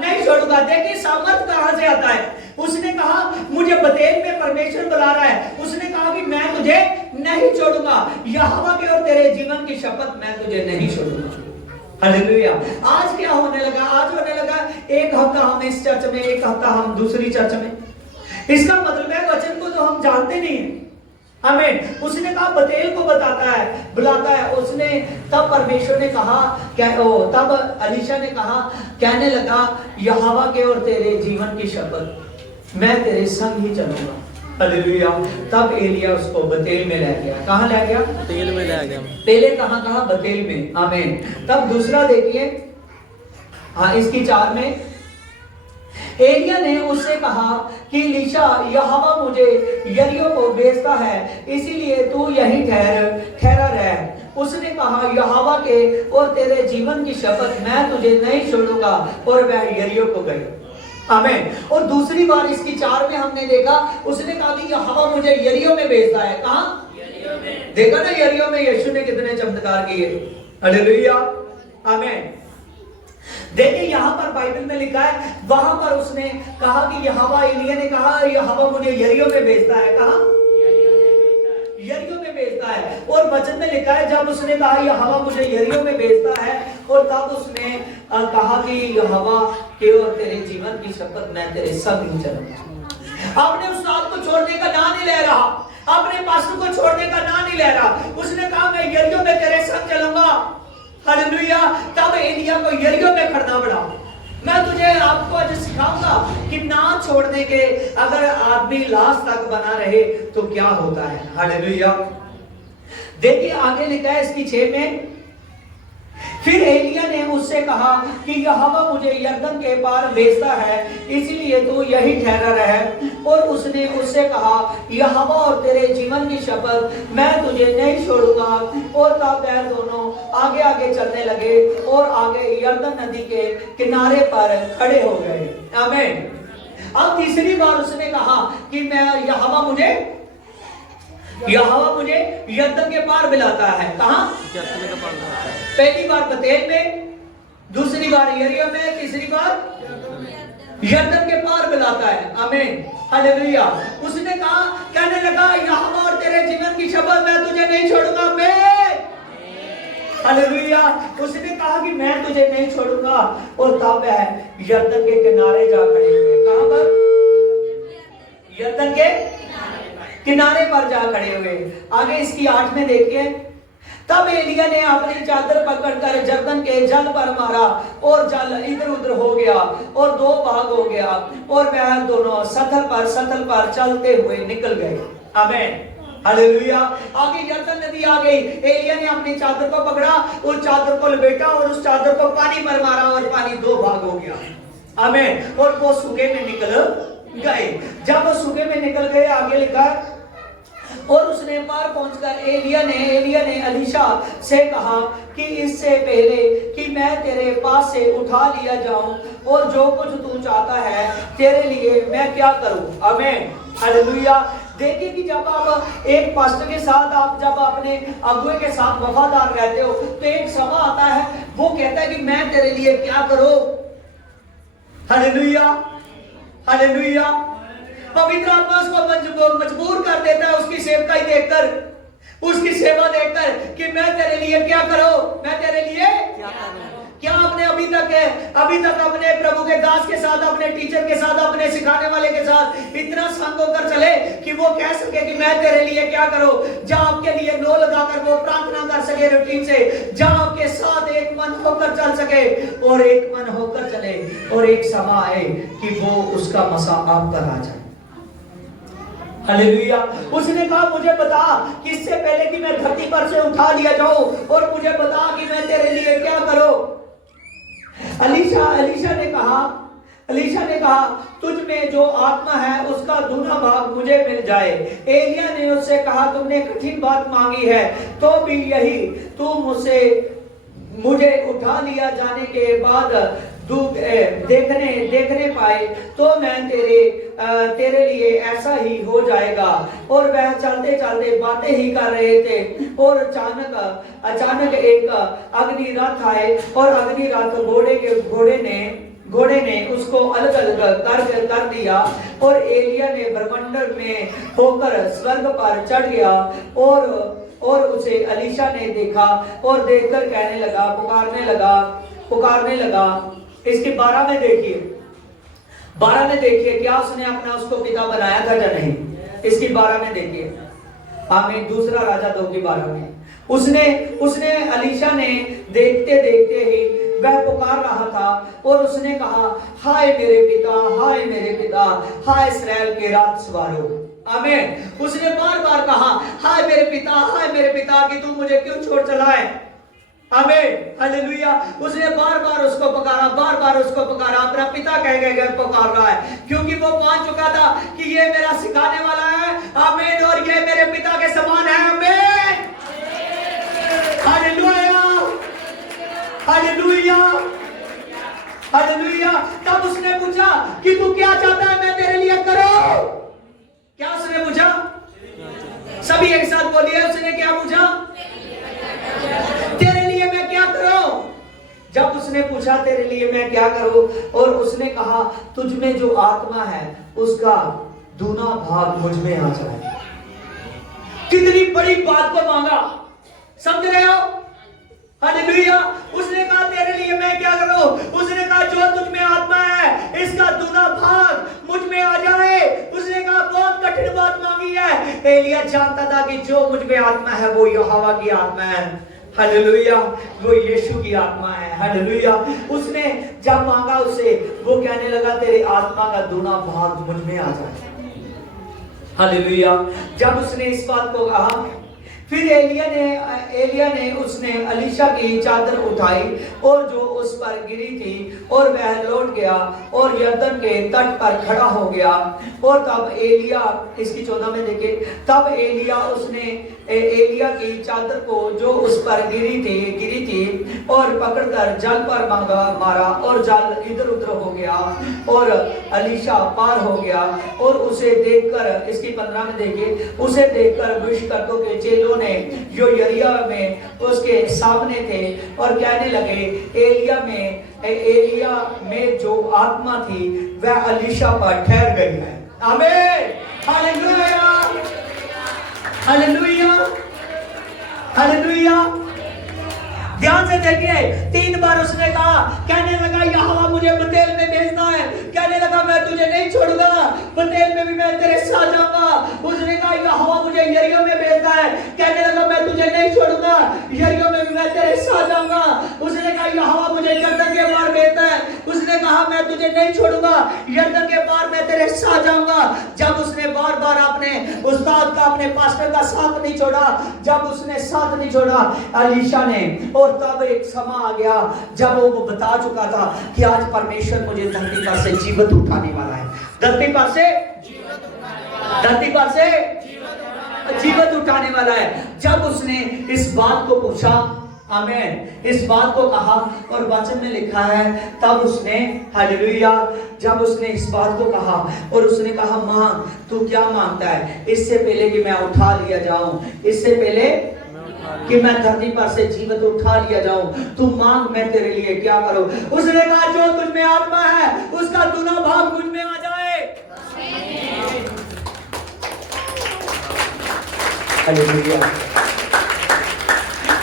नहीं छोड़ूंगा। देखिए सामर्थ कहां से आता है। उसने कहा मुझे बतेल में परमेश्वर बुला रहा है, उसने कहा कि मैं तुझे नहीं छोड़ूंगा, यहोवा के और तेरे जीवन की शपथ, मैं तुझे नहीं छोड़ूंगा। हालेलुया। आज क्या होने लगा? आज होने लगा एक हफ्ता हम इस चर्च में, एक हफ्ता हम दूसरी चर्च में। इसका मतलब है वचन को तो हम जानते नहीं है। आमीन। उसने कहा बतेल को बताता है, बुलाता है। उसने तब परमेश्वर ने कहा, तब अलीशा ने कहा, कहने लगा, यहोवा के और तेरे जीवन की शपथ, मैं तेरे संग ही चलूंगा। हालेलुया। तब एलिया उसको बतेल में ले गया। कहां ले गया? बतेल में ले गया। पहले कहां? बतेल में। आमीन। तब दूसरा देखिए, हाँ, इसकी 4 में एलिया ने उससे कहा कि अलीशा, यहोवा मुझे यरीहो को भेजता है, इसीलिए तू यहीं ठहरा रह। उसने कहा, यहोवा के और तेरे जीवन की शपथ, मैं तुझे नहीं छोड़ूंगा। और वह यरीहो को गए। आमीन। और दूसरी बार इसकी 4 में हमने देखा, उसने कहा कि यहोवा मुझे यरीहो में भेजता है। कहां? देखा ना, यरीहो में यीशु ने कितने चमत्कार किए। हालेलुया। आमीन। देखिए यहाँ पर बाइबल में लिखा है, वहां पर उसने कहा कि यहोवा, एलिया ने कहा, यहोवा मुझे यरीहो में भेजता है। कहां? यरीहो में भेजता है। भेजता है। और वचन में लिखा है जब उसने कहा यहोवा मुझे यरीहो में भेजता है, और तब उसने कहा कि यहोवा के और तेरे जीवन की शपथ मैं तेरे संग ही चलूंगा। आपने उस रात को छोड़ने का नाम नहीं ले रहा, अपने पास्टर को छोड़ने का नाम नहीं ले रहा। उसने कहा मैं यरीहो में तेरे संग चलूंगा। हालेलुया। तब एलिया को यरीहो में खड़ना पड़ा। मैं तुझे आपको आज सिखाऊंगा कि ना छोड़ने के अगर आदमी लास्ट तक बना रहे तो क्या होता है। हालेलुया। देखिए आगे लिखा है इसकी 6 में, फिर एलिया ने उससे कहा कि यहोवा मुझे यरदन के पार भेजता है, इसलिए तू यही ठहरा रहे। और उसने उससे कहा यहोवा और तेरे जीवन की शपथ मैं तुझे नहीं छोड़ूंगा। और तब वह दोनों आगे आगे चलने लगे और आगे यरदन नदी के किनारे पर खड़े हो गए। आमीन। अब तीसरी बार उसने कहा कि मैं यहोवा मुझे यरदन के पार बुलाता है। कहां? पहली बार बतेल में, दूसरी बार यरीहो में, तीसरी बार यरदन के पार बुलाता है। आमीन। हालेलुया। उसने कहा, कहने लगा यहोवा और तेरे जीवन की शपथ मैं तुझे नहीं छोड़ूंगा। मैं हालेलुया। उसने कहा कि मैं तुझे नहीं छोड़ूंगा। और तब वह यरदन के किनारे जा खड़े हुए। कहां पर? यरदन के किनारे पर जा खड़े हुए। आगे इसकी 8 में देखिए, तब एलिया ने अपनी चादर पकड़कर यरदन के जल पर मारा और जल इधर उधर हो गया और 2 भाग हो गया और वह दोनों सतल पर चलते हुए निकल गए। आमीन। हालेलुया। आगे यरदन नदी आ गई। एलिया ने अपनी चादर को पकड़ा, उस चादर को लपेटा और उस चादर को पानी पर मारा और पानी 2 भाग हो गया। आमीन। और वो सूखे में निकल गए। जब वो सूखे में निकल गए, आगे लिखा और उसने पार पहुंचकर एलिया ने एलीशा से कहा कि इससे पहले कि मैं तेरे पास से उठा लिया जाऊं और जो कुछ तू चाहता है तेरे लिए मैं क्या करूं। आमीन। हालेलुया। देखिए कि जब आप एक पास्टर के साथ, आप जब अपने अगुए के साथ वफादार रहते हो तो एक समय आता है, वो कहता है कि मैं तेरे लिए क्या करूं। हालेलुया। हालेलुया। पवित्र आत्मा उसको मजबूर कर देता है उसकी सेवकाई देखकर, उसकी सेवा देखकर कि मैं तेरे लिए क्या करूं, मैं तेरे लिए क्या करूं। क्या आपने अभी तक अपने प्रभु के दास के साथ, अपने टीचर के साथ, अपने सिखाने वाले के साथ इतना संग होकर चले कि वो कह सके कि मैं तेरे लिए क्या करूं। जहां आपके लिए नो लगाकर वो प्रार्थना कर सके रूटीन से, जहां आपके साथ एक मन होकर चल सके और एक मन होकर चले और एक समय आए कि वो उसका मसा आप पर आ जाए। हालेलुया। उसने कहा मुझे बता कि इससे पहले कि मैं धरती पर से उठा लिया जाऊं और मुझे बता कि मैं तेरे लिए क्या करूं। एलीशा ने कहा तुझ में जो आत्मा है उसका दूना भाग मुझे मिल जाए। एलिया ने उससे कहा तुमने कठिन बात मांगी है, तो भी यही तू मुझे उठा लिया जाने के बाद देखने पाए तो मैं तेरे लिए ऐसा ही हो जाएगा। और वह चलते चलते बातें ही कर रहे थे और अचानक एक अग्नि रथ आए और अग्नि रथ घोड़े ने उसको अलग अलग कर दिया और एलिया ने ब्रह्मांड में होकर स्वर्ग पर चढ़ गया और उसे एलीशा ने देखा और देखकर कहने लगा, पुकारने लगा। इसके 12 में देखिए क्या उसने अपना उसको पिता बनाया था या नहीं। इसकी 12 में देखिए। आमीन। दूसरा राजा 2 की 12 में उसने एलीशा ने देखते ही वह पुकार रहा था और उसने कहा हाय मेरे पिता, हाय इस्राएल के राज सवारों। आमीन। उसने बार कहा हाय मेरे पिता कि तू मुझे क्यों छोड़ चला है। आमीन। हालेलुया। उसने बार उसको पुकारा, अपना पिता कह पुकार रहा है, क्योंकि वो मान चुका था कि ये मेरा सिखाने वाला है। आमीन। और ये मेरे पिता के समान है। आमीन। हालेलुया। हालेलुया। हालेलुया। तब उसने पूछा कि तू क्या चाहता है मैं तेरे लिए करूं। क्या उसने पूछा? सभी एक साथ बोलिए, उसने क्या पूछा? तेरे लिए मैं क्या करूं। जब उसने पूछा तेरे लिए मैं क्या करूं और उसने कहा तुझ में जो आत्मा है उसका दूना भाग मुझ में आ जाए। कितनी बड़ी बात को मांगा, समझ रहे हो? हालेलुया। उसने कहा तेरे लिए मैं क्या करूं? उसने कहा जो तुझ में आत्मा है इसका दूना भाग मुझ में आ जाए। उसने कहा बहुत कठिन बात मांगी है। एलिया जानता था कि जो मुझ में आत्मा है वो यहोवा की आत्मा है। हालेलुया, वो यीशु की आत्मा है। हालेलुया। उसने जब मांगा उससे, वो कहने लगा तेरी आत्मा का दूना भाग मुझ में आ जाए। हालेलुया। जब उसने इस बात को कहा, फिर एलिया ने उसने अलीशा की चादर उठाई और जो उस पर गिरी थी और वह लौट गया और यरदन के तट पर खड़ा हो गया। और तब एलिया, इसकी 14 में देखे, तब एलिया की चादर को जो उस पर गिरी थी और पकड़कर जल पर मारा और जल इधर उधर हो गया और अलीशा पार हो गया। और उसे देखकर, इसकी 15 में देखे, उसे देखकर दुष्कर्तों के चेलों ने जो यरिया में उसके सामने थे और कहने लगे एलिया में जो आत्मा थी वह अलीशा पर ठहर गई है। आमीन। Hallelujah, hallelujah, hallelujah. ध्यान से देखिए, 3 बार उसने कहा, कहने लगा यहोवा मुझे बतेल में भेजना है, कहने लगा मैं तुझे नहीं छोड़ूंगा, बतेल में भी मैं तेरे साथ जाऊंगा। उसने कहा यहोवा मुझे यरीहो में भेजना है, कहने लगा मैं तुझे नहीं छोड़ूंगा, यरीहो में भी मैं तेरे साथ जाऊंगा। उसने कहा यहोवा मुझे यरदन के पार भेजना है, उसने कहा मैं तुझे नहीं छोड़ूंगा, यरदन के पार मैं तेरे साथ जाऊंगा। जब उसने बार बार अपने उस्ताद का, अपने पास्टर का साथ नहीं छोड़ा, जब उसने साथ नहीं छोड़ा अलीशा ने, और तब एक समा आ गया जब वो बता चुका था कि आज परमेश्वर मुझे धरती पर से जीवित उठाने वाला है, धरती पर से जीवित उठाने वाला है। जब उसने इस बात को पूछा, आमीन, इस बात को कहा, और वचन में लिखा है तब उसने, हालेलुया, जब उसने इस बात को कहा और उसने कहा मांग, तू क्या मांगता है? इससे पहले कि मैं उठा लिया जाऊं, इससे पहले कि मैं धरती पर से जीवित उठा लिया जाऊं, तू मांग, मैं तेरे लिए क्या करूं? उसने कहा जो तुझ में आत्मा है उसका दूना भाग मुझ में आ जाए। हालेलुया।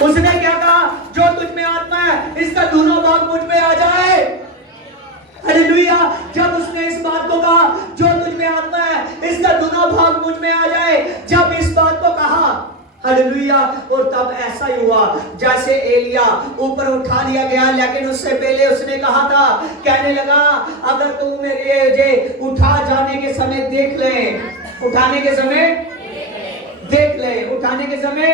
उसने क्या कहा? जो तुझ में आत्मा है इसका दूना भाग मुझ में आ जाए। हालेलुया। जब उसने इस बात को कहा जो तुझ में आत्मा है इसका दूना भाग मुझ में आ जाए, जब इस बात को कहा, हालेलुया, और तब ऐसा ही हुआ जैसे एलिया ऊपर उठा लिया गया। लेकिन उससे पहले उसने कहा था, कहने लगा अगर तू मेरे उठा जाने के समय देख ले, उठाने के समय देख ले, उठाने के समय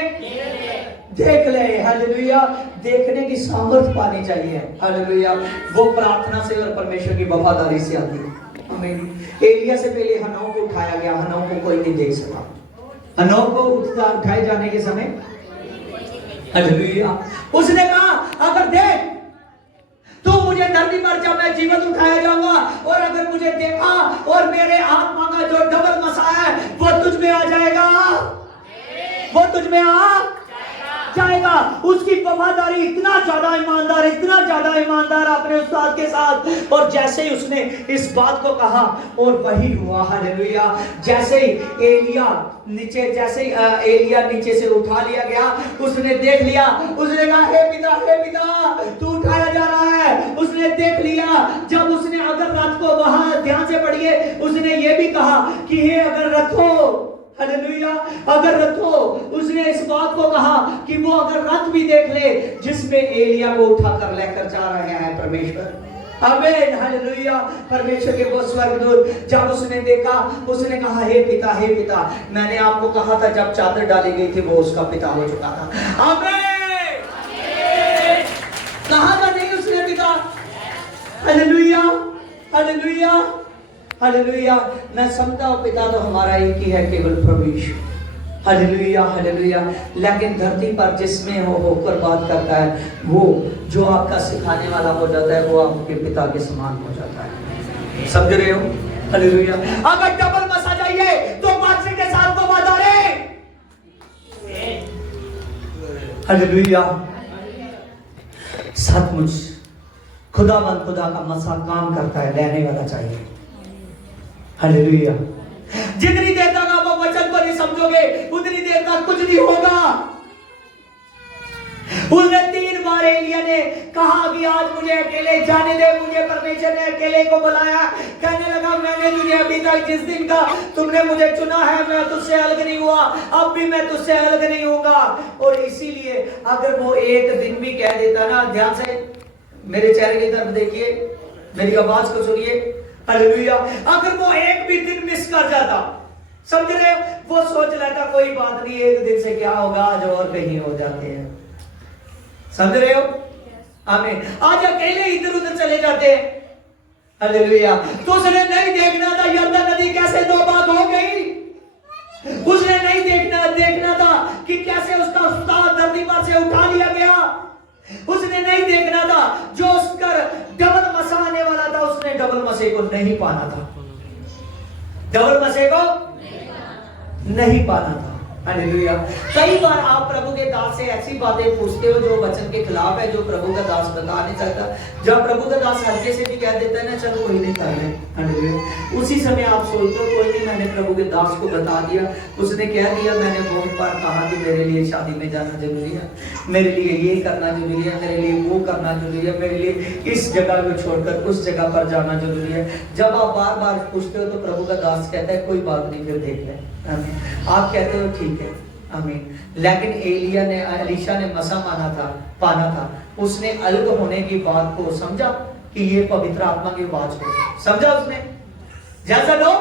देख ले। हालेलुया। देखने की सामर्थ पानी चाहिए। हालेलुया। वो प्रार्थना से और परमेश्वर की वफादारी से आती है। आमीन। एलिया से पहले हनोक को उठाया गया, हनोक को कोई नहीं देख सका। हनोक को उठाए जाने के समय, हालेलुया, उसने कहा अगर देख तू मुझे धरती पर जब मैं जीवित उठाया जाऊंगा और अगर मुझे देखा और मेरे आत्मा का जो डबल मसा है वो तुझ में आ जाएगा, वो तुझ में आ जाएगा। उसकी वफादारी इतना ज्यादा ईमानदार अपने उस्ताद के साथ। और जैसे ही उसने इस बात को कहा और वही हुआ। हालेलुया। जैसे ही एलिया नीचे से उठा लिया गया, उसने देख लिया, उसने कहा हे पिता तू उठाया जा रहा है। उसने देख लिया। जब उसने अगर रथ को, वहां ध्यान से पढ़िए, उसने ये भी कहा कि हे अगर रथो, हालेलुया, अगर रथो, उसने इस बात को कहा कि वो अगर रथ भी देख ले जिसमें एलिया को उठाकर लेकर जा रहे हैं परमेश्वर। आमीन। हालेलुया। परमेश्वर के वो स्वर्गदूत जब उसने देखा, उसने कहा हे पिता, मैंने आपको कहा था जब चादर डाली गई थी वो उसका पिता हो चुका था। आमीन। कहा था नहीं उसने पिता? Hallelujah, hallelujah, hallelujah. मैं समझता हूं पिता तो हमारा एक ही है, केवल प्रभु यीशु। Hallelujah, hallelujah. लेकिन धरती पर जिसमें हो होकर बात करता है, वो जो आपका सिखाने वाला हो जाता है वो आपके पिता के समान हो जाता है। समझ रहे हो? हालेलुया। अगर डबल मसा चाहिए तो बादशाह के साथ तो वादा रे। हालेलुया। सचमुच खुदा का मसा काम करता है, लेने वाला चाहिए। हालेलुया। जितनी देर तक आप वचन को नहीं समझोगे उतनी देर तक कुछ नहीं होगा। उसने 3 बार एलिया ने कहा कि आज मुझे अकेले जाने दे, मुझे परमेश्वर ने अकेले को बुलाया। कहने लगा मैंने तुझे अभी तक जिस दिन का तुमने मुझे चुना है मैं तुझसे अलग नहीं हुआ, अब भी मैं तुझसे अलग नहीं होगा। और इसीलिए अगर वो एक दिन भी कह देता ना, ध्यान से मेरे चेहरे की तरफ देखिए, मेरी आवाज को सुनिए, हालेलुया, अगर वो एक भी दिन मिस कर जाता, समझ रहे हो, वो सोच लेता कोई बात नहीं, एक दिन से क्या होगा, आज और कहीं हो जाते हैं, समझ रहे हो, आमीन। आज अकेले इधर उधर चले जाते हैं, हालेलुया। तो उसने नहीं देखना था यरदन नदी कैसे 2 भाग हो गई, उसने नहीं देखना था कि कैसे उसका उस्ताद धरती पर से उठा लिया गया, उसने नहीं देखना था जो उसका डबल मसा आने वाला था, उसने डबल मसे को नहीं पाना था, डबल मसे को नहीं पाना था, हालेलुया। कई बार आप प्रभु के दास से ऐसी बातें पूछते हो जो वचन के खिलाफ है, जो प्रभु का दास बता नहीं सकता। जब प्रभु का दास हल्के से भी कह देता है ना, चलो कोई नहीं कर ले, हालेलुया, उसी समय आप सोचते हो कोई नहीं, मैंने प्रभु के दास को बता दिया, उसने कह दिया, मैंने बहुत बार कहा कि मेरे लिए शादी में जाना जरूरी है, मेरे लिए ये करना जरूरी है, मेरे लिए वो करना जरूरी है, मेरे लिए इस जगह को छोड़कर उस जगह पर जाना जरूरी है। जब आप बार बार पूछते हो तो प्रभु का दास कहता है कोई बात नहीं, फिर देख ले, आमीन। आप कहते हो ठीक है, आमीन। लेकिन एलिशा ने मसा पाना था, उसने अलग होने की बात को समझा कि ये पवित्र आत्मा की आवाज को समझा उसने, जैसा नो,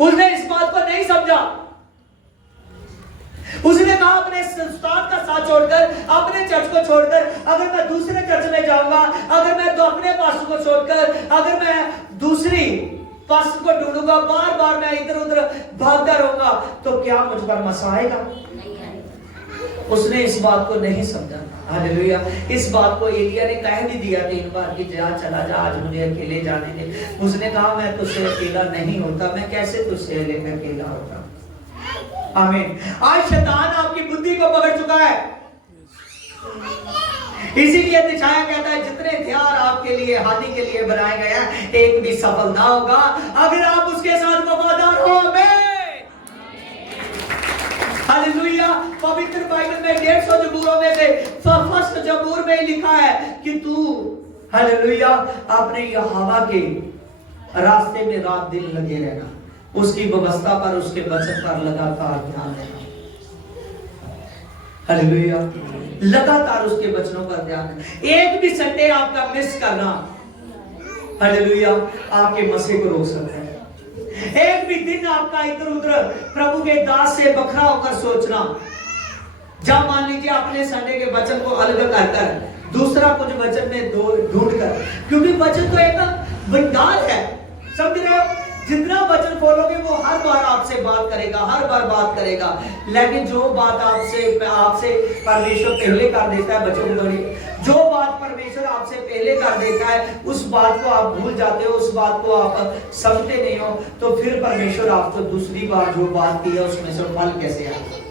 उसने इस बात को नहीं समझा। उसने कहा अपने उस्ताद का साथ छोड़कर, अपने चर्च को छोड़कर, अगर मैं दूसरे चर्च में जाऊंगा, अगर मैं तो अपने पास्टर को छोड़कर, अगर मैं दूसरी पास्टर को ढूंढूंगा, बार बार मैं इधर उधर भागता रहूंगा, तो क्या मुझ पर मसा आएगा? उसने इस बात को नहीं समझा, हालेलुया। इस बात को एलिया ने कह भी दिया 3 बार कि जा, चला जा, आज मुझे अकेले जाने दे। उसने कहा मैं तुझसे अकेला नहीं होता, मैं कैसे तुझसे अकेला होता, आमीन। आज शैतान आपकी बुद्धि को पकड़ चुका है, इसीलिए दिखाया कहता है जितने हथियार आपके लिए हानि के लिए बनाए गए हैं, एक भी सफल ना होगा अगर आप उसके साथ वफादार हो, आमीन, हालेलुया। पवित्र बाइबल में 150 जबूरों में से फर्स्ट जबूर में लिखा है कि तू, हालेलुया, अपने यहोवा के रास्ते में रात दिन लगे रहना, उसकी व्यवस्था पर, उसके वचन पर लगातार ध्यान देना, हालेलुया, लगातार उसके वचनों पर ध्यान देना। एक भी संडे आपका मिस करना, हालेलुया, आपके मसे को रोक सकता है। एक भी दिन आपका इधर उधर प्रभु के दास से बखरा होकर सोचना, जब मान लीजिए अपने संडे के वचन को अलग कर दूसरा कुछ वचन में ढूंढ कर, क्योंकि वचन तो एक भंडार है, समझ रहे हो, जितना वचन बोलोगे वो हर बार आपसे बात करेगा, हर बार बात करेगा, लेकिन जो बात आपसे परमेश्वर पहले कर देता है, बच्चों को जो बात परमेश्वर आपसे पहले कर देता है उस बात को आप भूल जाते हो, उस बात को आप समझते नहीं हो, तो फिर परमेश्वर आपको दूसरी बार जो बात की है उसमें से फल कैसे आएगा,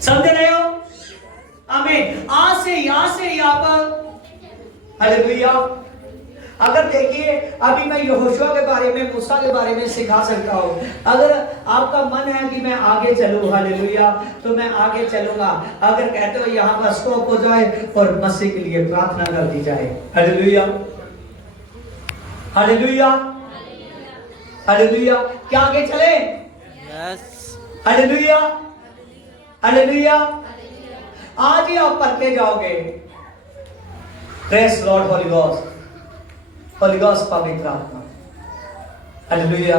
समझ रहे हो, आमीन। आज से यहाँ पर, हालेलुया। अगर देखिए अभी मैं यहोशुआ के बारे में, मूसा के बारे में सिखा सकता हूँ, अगर आपका मन है कि मैं आगे चलूँ, हालेलुया, तो मैं आगे चलूंगा। अगर कहते हो यहाँ पर स्टॉप हो जाए और मसीह के लिए प्रार्थना कर दी जाए, हालेलुया, हालेलुया, हालेलुया, क्या आगे चले? Hallelujah, hallelujah. आज ही आप पढ़ जाओगे, praise Lord, Holi ghost, Holi ghost, पवित्र आत्मा, हालेलुया।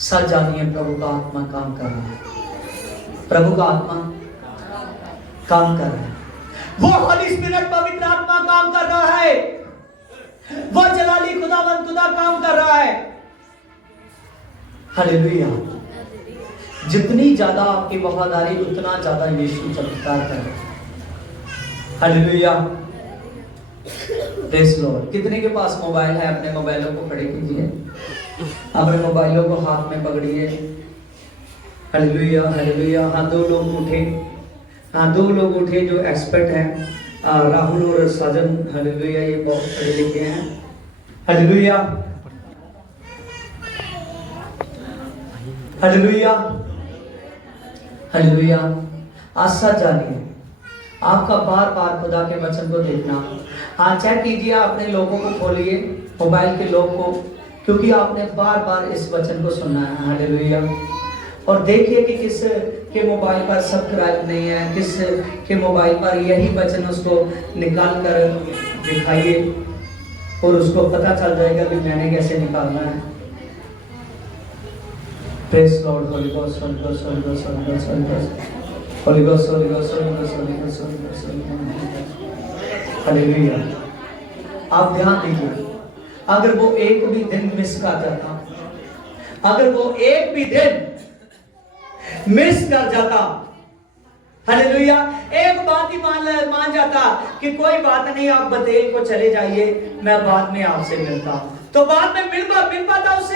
सच जानिए प्रभु का आत्मा काम कर रहा है, प्रभु का आत्मा काम कर रहा है, वो होली स्पिरिट पवित्र आत्मा काम कर रहा है, वो जलाली खुदावंद खुदा काम कर रहा है, हालेलुया। जितनी ज्यादा आपकी वफादारी उतना ज्यादा यीशु चमत्कार कर रहा है, हालेलुया, प्रेज लॉर्ड। कितने के पास मोबाइल है? अपने मोबाइलों को खड़े कीजिए, अपने मोबाइलों को हाथ में पकड़िए, हालेलुया, हालेलुया। हाँ, 2 लोग उठे, हाँ 2 लोग उठे जो एक्सपर्ट हैं, राहुल और साजन, हालेलुया, ये बहुत पढ़े लिखे हैं, हालेलुया, हालेलुया, हालेलुया। आज सच जानिए, आपका बार बार खुदा के वचन को देखना। हाँ, चेक कीजिए, अपने लोगों को खोलिए, मोबाइल के लोग को, क्योंकि आपने बार बार इस वचन को सुनना है। हालेलुया। और देखिए कि किस के मोबाइल पर सब्सक्राइब नहीं है, किस के मोबाइल पर यही वचन, उसको निकाल कर दिखाइए और उसको पता चल जाएगा कि मैंने कैसे निकालना है। Praise Lord, Holi ghost, Holi ghost, Holi ghost, Holi ghost, Holi ghost, Holi ghost, Holi ghost, Holi ghost, Holi ghost, Holi ghost, Holi ghost. Hallelujah. आप ध्यान दीजिए, अगर वो एक भी दिन मिस कर जाता, अगर वो एक भी दिन मिस कर जाता, हालेलुया, एक बात ही मान जाता कि कोई बात नहीं, आप बतेल को चले जाइए, मैं बाद में आपसे मिलता हूं, तो बाद में मिल पाता उससे।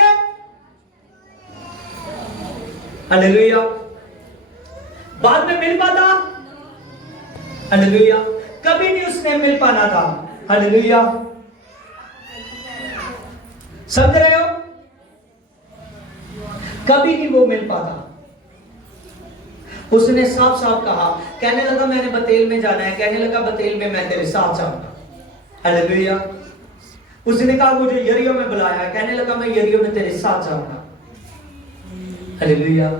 हालेलुया, बाद में मिल पाता। हालेलुया, कभी नहीं उसने मिल पाना था। हालेलुया, समझ रहे हो? कभी नहीं वो मिल पाता। उसने साफ साफ कहा, कहने लगा मैंने बतेल में जाना है, कहने लगा बतेल में मैं तेरे साथ जाऊंगा। हालेलुया। उसने कहा मुझे यरीहो में बुलाया है, कहने लगा मैं यरीहो में तेरे साथ जाऊंगा। हालेलुया।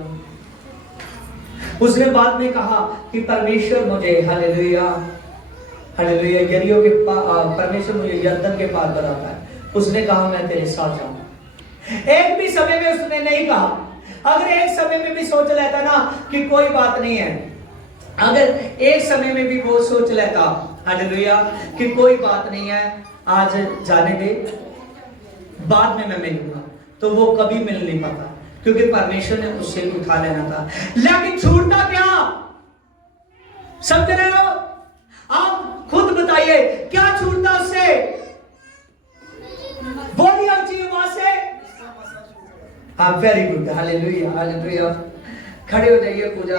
उसने बाद में कहा कि परमेश्वर मुझे, हालेलुया, हालेलुया, यरीहो के परमेश्वर मुझे यरदन के पार कराता है। उसने कहा मैं तेरे साथ जाऊंगा। एक भी समय में उसने नहीं कहा। अगर एक समय में भी सोच लेता ना कि कोई बात नहीं है, अगर एक समय में भी वो सोच लेता, हालेलुया, कि कोई बात नहीं है, आज जाने दे, बाद में मैं मिलूंगा, तो वो कभी मिल नहीं पाता, क्योंकि परमेश्वर ने उससे उठा लेना था। लेकिन छूटता क्या? समझ रहे हो? आप खुद बताइए, क्या छूटता उससे? बोलिए अच्छी आवाज से। हाँ, वेरी गुड, हालेलुया, हालेलुया। खड़े हो जाइए, पूजा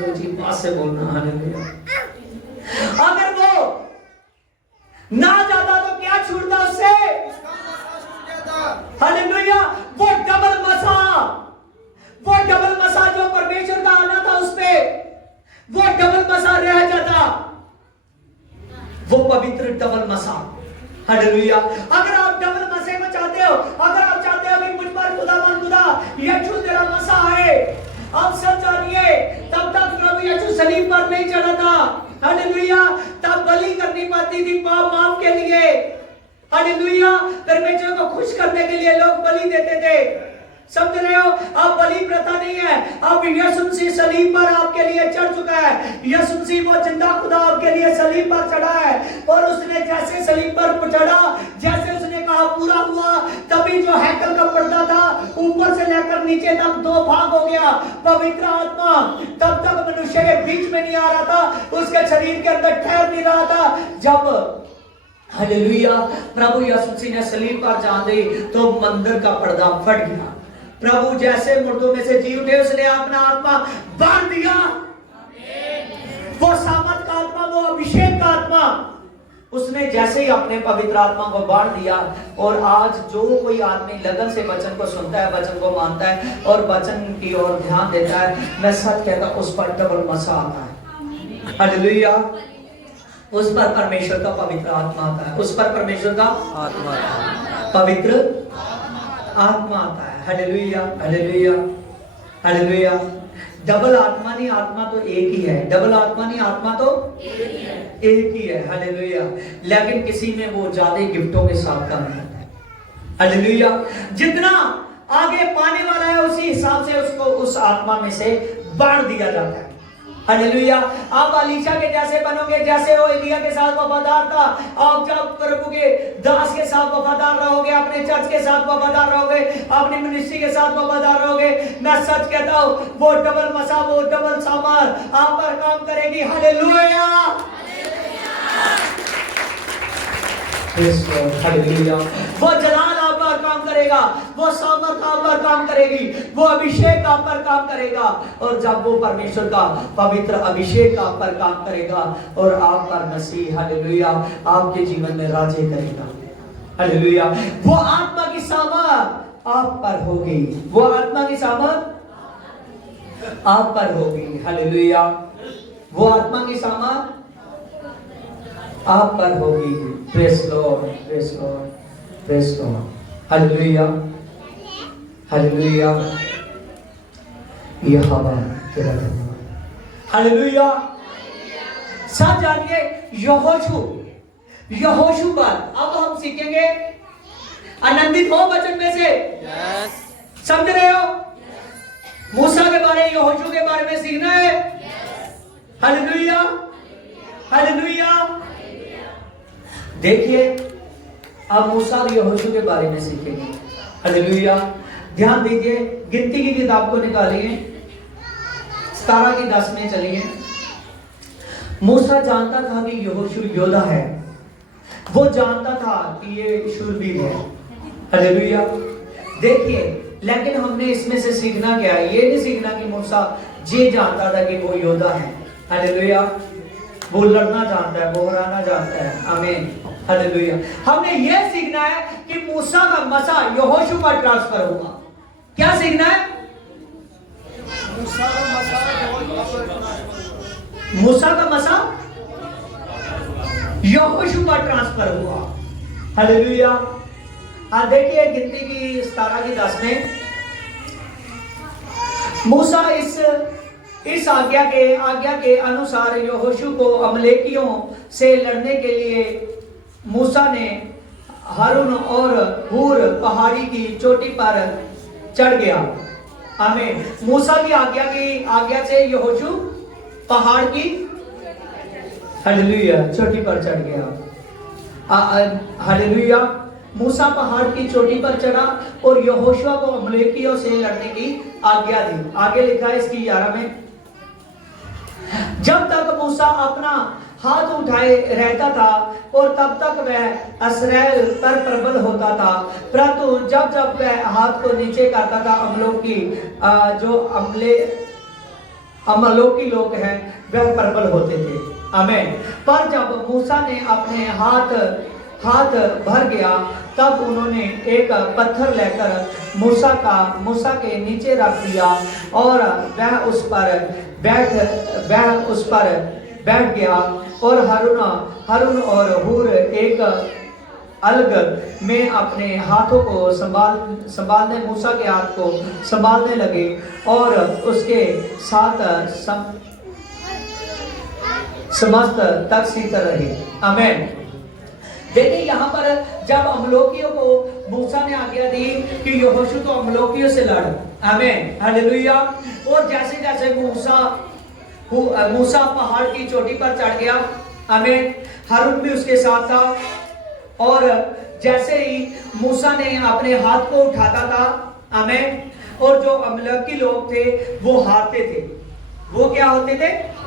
ऊंची बात से बोलना। हालेलुया। अगर वो ना जाता तो क्या छूटता उससे? हालेलुया, वो डबल मसा जो परमेश्वर का आना था उसपे, वो डबल मसा रह जाता, वो पवित्र डबल मसा। हालेलुया। अगर आप डबल मसे को चाहते हो, अगर आप चाहते हो कि मुझ पर खुदा यीशु तेरा मसा है, आप सब जानिए, तब तक प्रभु यीशु सलीब पर नहीं चढ़ा था। हालेलुया। तब बलि करनी पड़ती थी पाप माफ के लिए। हालेलुया। परमेश्वर को खुश करने के लिए लोग बलि देते थे। समझ रहे हो? अब बलि प्रथा नहीं है, अब यीशु मसीह सलीब पर आपके लिए चढ़ चुका है। यीशु मसीह वो जिंदा खुदा आपके लिए सलीब पर चढ़ा है, और उसने जैसे सलीब पर चढ़ा, जैसे उसने कहा पूरा हुआ, तभी जो हैकल का पर्दा था ऊपर से लेकर नीचे तक 2 भाग हो गया। पवित्र आत्मा तब तक मनुष्य के बीच में नहीं आ रहा था, उसके शरीर के अंदर ठहर नहीं रहा था। जब हालेलुया प्रभु यीशु मसीह ने सलीब पर जान दी, तो मंदिर का पर्दा फट गया। प्रभु जैसे मुर्दों में से जी उठे, उसने अपना आत्मा बांध दिया। वो सामर्थ का आत्मा, वो अभिषेक का आत्मा, उसने जैसे ही अपने पवित्र आत्मा को बांध दिया। और आज जो कोई आदमी लगन से वचन को सुनता है, वचन को मानता है और वचन की ओर ध्यान देता है, मैं सच कहता हूं, उस पर डबल मसा आता है। हालेलुया। उस पर परमेश्वर का पवित्र आत्मा आता है, उस पर परमेश्वर का आत्मा, पवित्र आत्मा आता है। Hallelujah, hallelujah, hallelujah. डबल आत्मा नहीं, आत्मा तो एक ही है। डबल आत्मा नहीं, आत्मा तो एक ही है। हालेलुया। लेकिन किसी में वो ज्यादा गिफ्टों के साथ काम करता है। हालेलुया। जितना आगे पाने वाला है, उसी हिसाब से उसको उस आत्मा में से बांट दिया जाता है। हालेलुया। आप अलीशा के जैसे बनोगे, जैसे वो एलिया के साथ वफादार था। आप जब प्रभु के दास के साथ वफादार रहोगे, अपने चर्च के साथ वफादार रहोगे, अपनी मिनिस्ट्री के साथ वफादार रहोगे, मैं सच कहता हूं, वो डबल मसा, वो डबल सामर आप पर काम करेगी। Hallelujah, hallelujah. वो जलाल आप पर काम करेगा, वो सामर्थ आप पर काम करेगी, वो अभिषेक आप पर काम करेगा। और जब वो परमेश्वर का पवित्र अभिषेक आप पर काम करेगा और आप पर मसीह, हालेलुया, आपके जीवन में राजे करेगा। हालेलुया। वो आत्मा की सामर्थ आप पर होगी, वो आत्मा की सामर्थ आप पर होगी। हालेलुया। वो आत्मा की सामर्थ आप पर होगी। Praise Lord, praise Lord, praise Lord. Hallelujah, hallelujah. यह हवा तेरा धन्यवाद। हालेलुया। सब जानिए यहोशू पर अब हम सीखेंगे। आनंदित हो वचन में से? yes. समझ रहे हो? मूसा के बारे में, यहोशू के बारे में सीखना है। Hallelujah, hallelujah. देखिए अब मूसा और यहोशू के बारे में सीखेंगे। हालेलुया। ध्यान दीजिए, गिनती की किताब को निकालिए, 17 की 10 में चलिए। मूसा जानता था कि यहोशू योद्धा है, वो जानता था कि ये शूरवीर है। हालेलुया। देखिए, लेकिन हमने इसमें से सीखना क्या है? ये नहीं सीखना कि मूसा ये जानता था कि वो योद्धा है। हालेलुया। वो लड़ना जानता है, वो हराना जानता है। आमीन। हालेलुया। हमने ये सीखना है कि मूसा का मसा यहोशू पर ट्रांसफर होगा। क्या सीखना है? मूसा का मसा यहोशू पर ट्रांसफर हुआ। हालेलुया। देखिए गिनती की 17 की 10 में मूसा इस आज्ञा के अनुसार यहोशू को अमलेकियों से लड़ने के लिए मूसा ने हारून और हूर पहाड़ी की चोटी पर चढ़ गया। आमीन। मूसा की आज्ञा से यहोशू पहाड़ की हालेलुया चोटी पर चढ़ गया। हालेलुया। मूसा पहाड़ की चोटी पर चढ़ा और यहोशू को अमलेकियों से लड़ने की आज्ञा दी। आगे लिखा है इसकी 11 में, जब तक मूसा अपना हाथ उठाए रहता था और तब तक वह इस्राएल पर प्रबल होता था, परंतु जब जब वह हाथ को नीचे करता था, अमलोकी लोग हैं वह प्रबल होते थे। आमीन। पर जब मूसा ने अपने हाथ भर गया, तब उन्होंने एक पत्थर लेकर मूसा के नीचे रख दिया और वह उस पर बैठ गया। और हारून और हूर एक अलग में अपने हाथों को संभालने मूसा के हाथ को संभालने लगे और उसके साथ समस्त तक सीते रहे। आमीन। देखिए यहाँ पर जब अमलोकियों को मूसा ने आज्ञा दी कि यहोशू तो अमलोकियों से लड़। आमीन। हालेलुया। और जैसे जैसे मूसा पहाड़ की चोटी पर चढ़ गया। आमीन। हारून भी उसके साथ था और जैसे ही मूसा ने अपने हाथ को उठाता था, आमीन, और जो अमलेकी लोग थे वो हारते थे। वो क्या होते थे?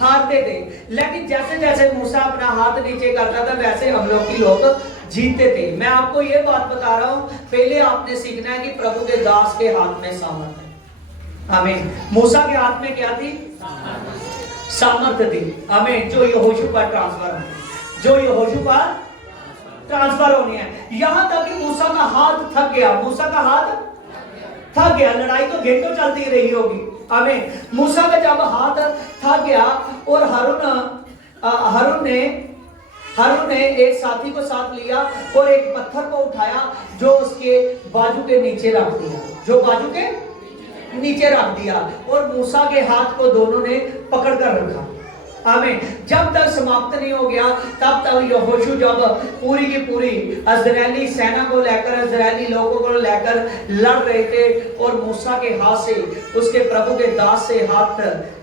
हारते थे। लेकिन जैसे जैसे मूसा अपना हाथ नीचे करता था वैसे अमलेकी लोग जीतते थे। मैं आपको ये बात बता रहा हूं, पहले आपने सीखना है कि प्रभु के दास के हाथ में सामर्थ है। आमीन। मूसा के हाथ में क्या थी? सामर्थ थी। आमीन। जो यहोशू पर ट्रांसफर होनी है। यहां तक कि मूसा का हाथ थक गया। लड़ाई तो घंटों चलती रही होगी। आमीन। मूसा का जब हाथ थक गया और हारून ने एक साथी को साथ लिया और एक पत्थर को उठाया जो उसके बाजू के नीचे रख दिया और मूसा के हाथ को दोनों ने पकड़ कर रखा। आमीन। जब तक समाप्त नहीं हो गया तब तक यहोशू जब पूरी की पूरी इस्राएली सेना को लेकर, इस्राएली लोगों को लेकर लड़ रहे थे और मूसा के हाथ से, उसके प्रभु के दास से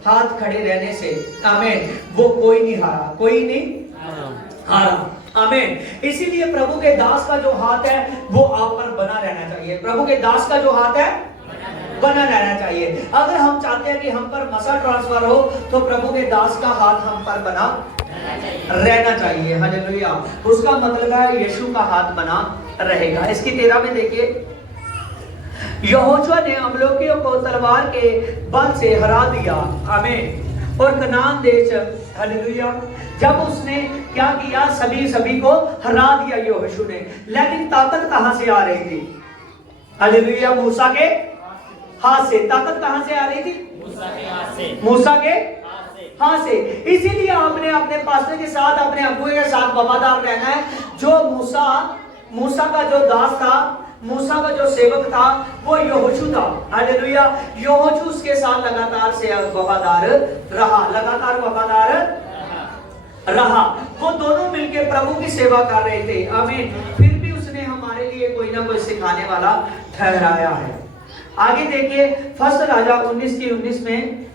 हाथ खड़े रहने से, आमीन, वो कोई नहीं हारा। आमीन। इसीलिए प्रभु के दास का जो हाथ है वो आप पर बना रहना चाहिए। प्रभु के दास का जो हाथ है बना रहना चाहिए। अगर हम चाहते हैं कि हम पर मसा ट्रांसफर हो तो प्रभु के दास का हाथ हम पर बना रहना चाहिए। हालेलुया। उसका मतलब है यीशु का हाथ बना रहेगा। इसकी 13 में देखिए, यहोशू ने अमलेकियों को तलवार के बल से हरा दिया। आमीन। और कनान देश, हालेलुया, जब उसने क्या किया, सभी को हरा दिया यहोशू ने। लेकिन ताकत कहां से आ रही थी? हालेलुया। मूसा के हाथ से। ताकत कहां से आ रही थी? मूसा के हाथ से। इसीलिए आपने अपने पास्टर के साथ, अपने अगुए के साथ वफादार रहना है। जो मूसा का जो दास था, मूसा का जो सेवक था, वो यहोशू था। हालेलुया। यहोशू उसके साथ लगातार से वफादार रहा, लगातार वफादार रहा। वो दोनों मिलकर प्रभु की सेवा कर रहे थे। आमीन। फिर भी उसने हमारे लिए कोई ना कोई सिखाने वाला ठहराया है। आगे देखिए, फर्स्ट राजा 19:19 में,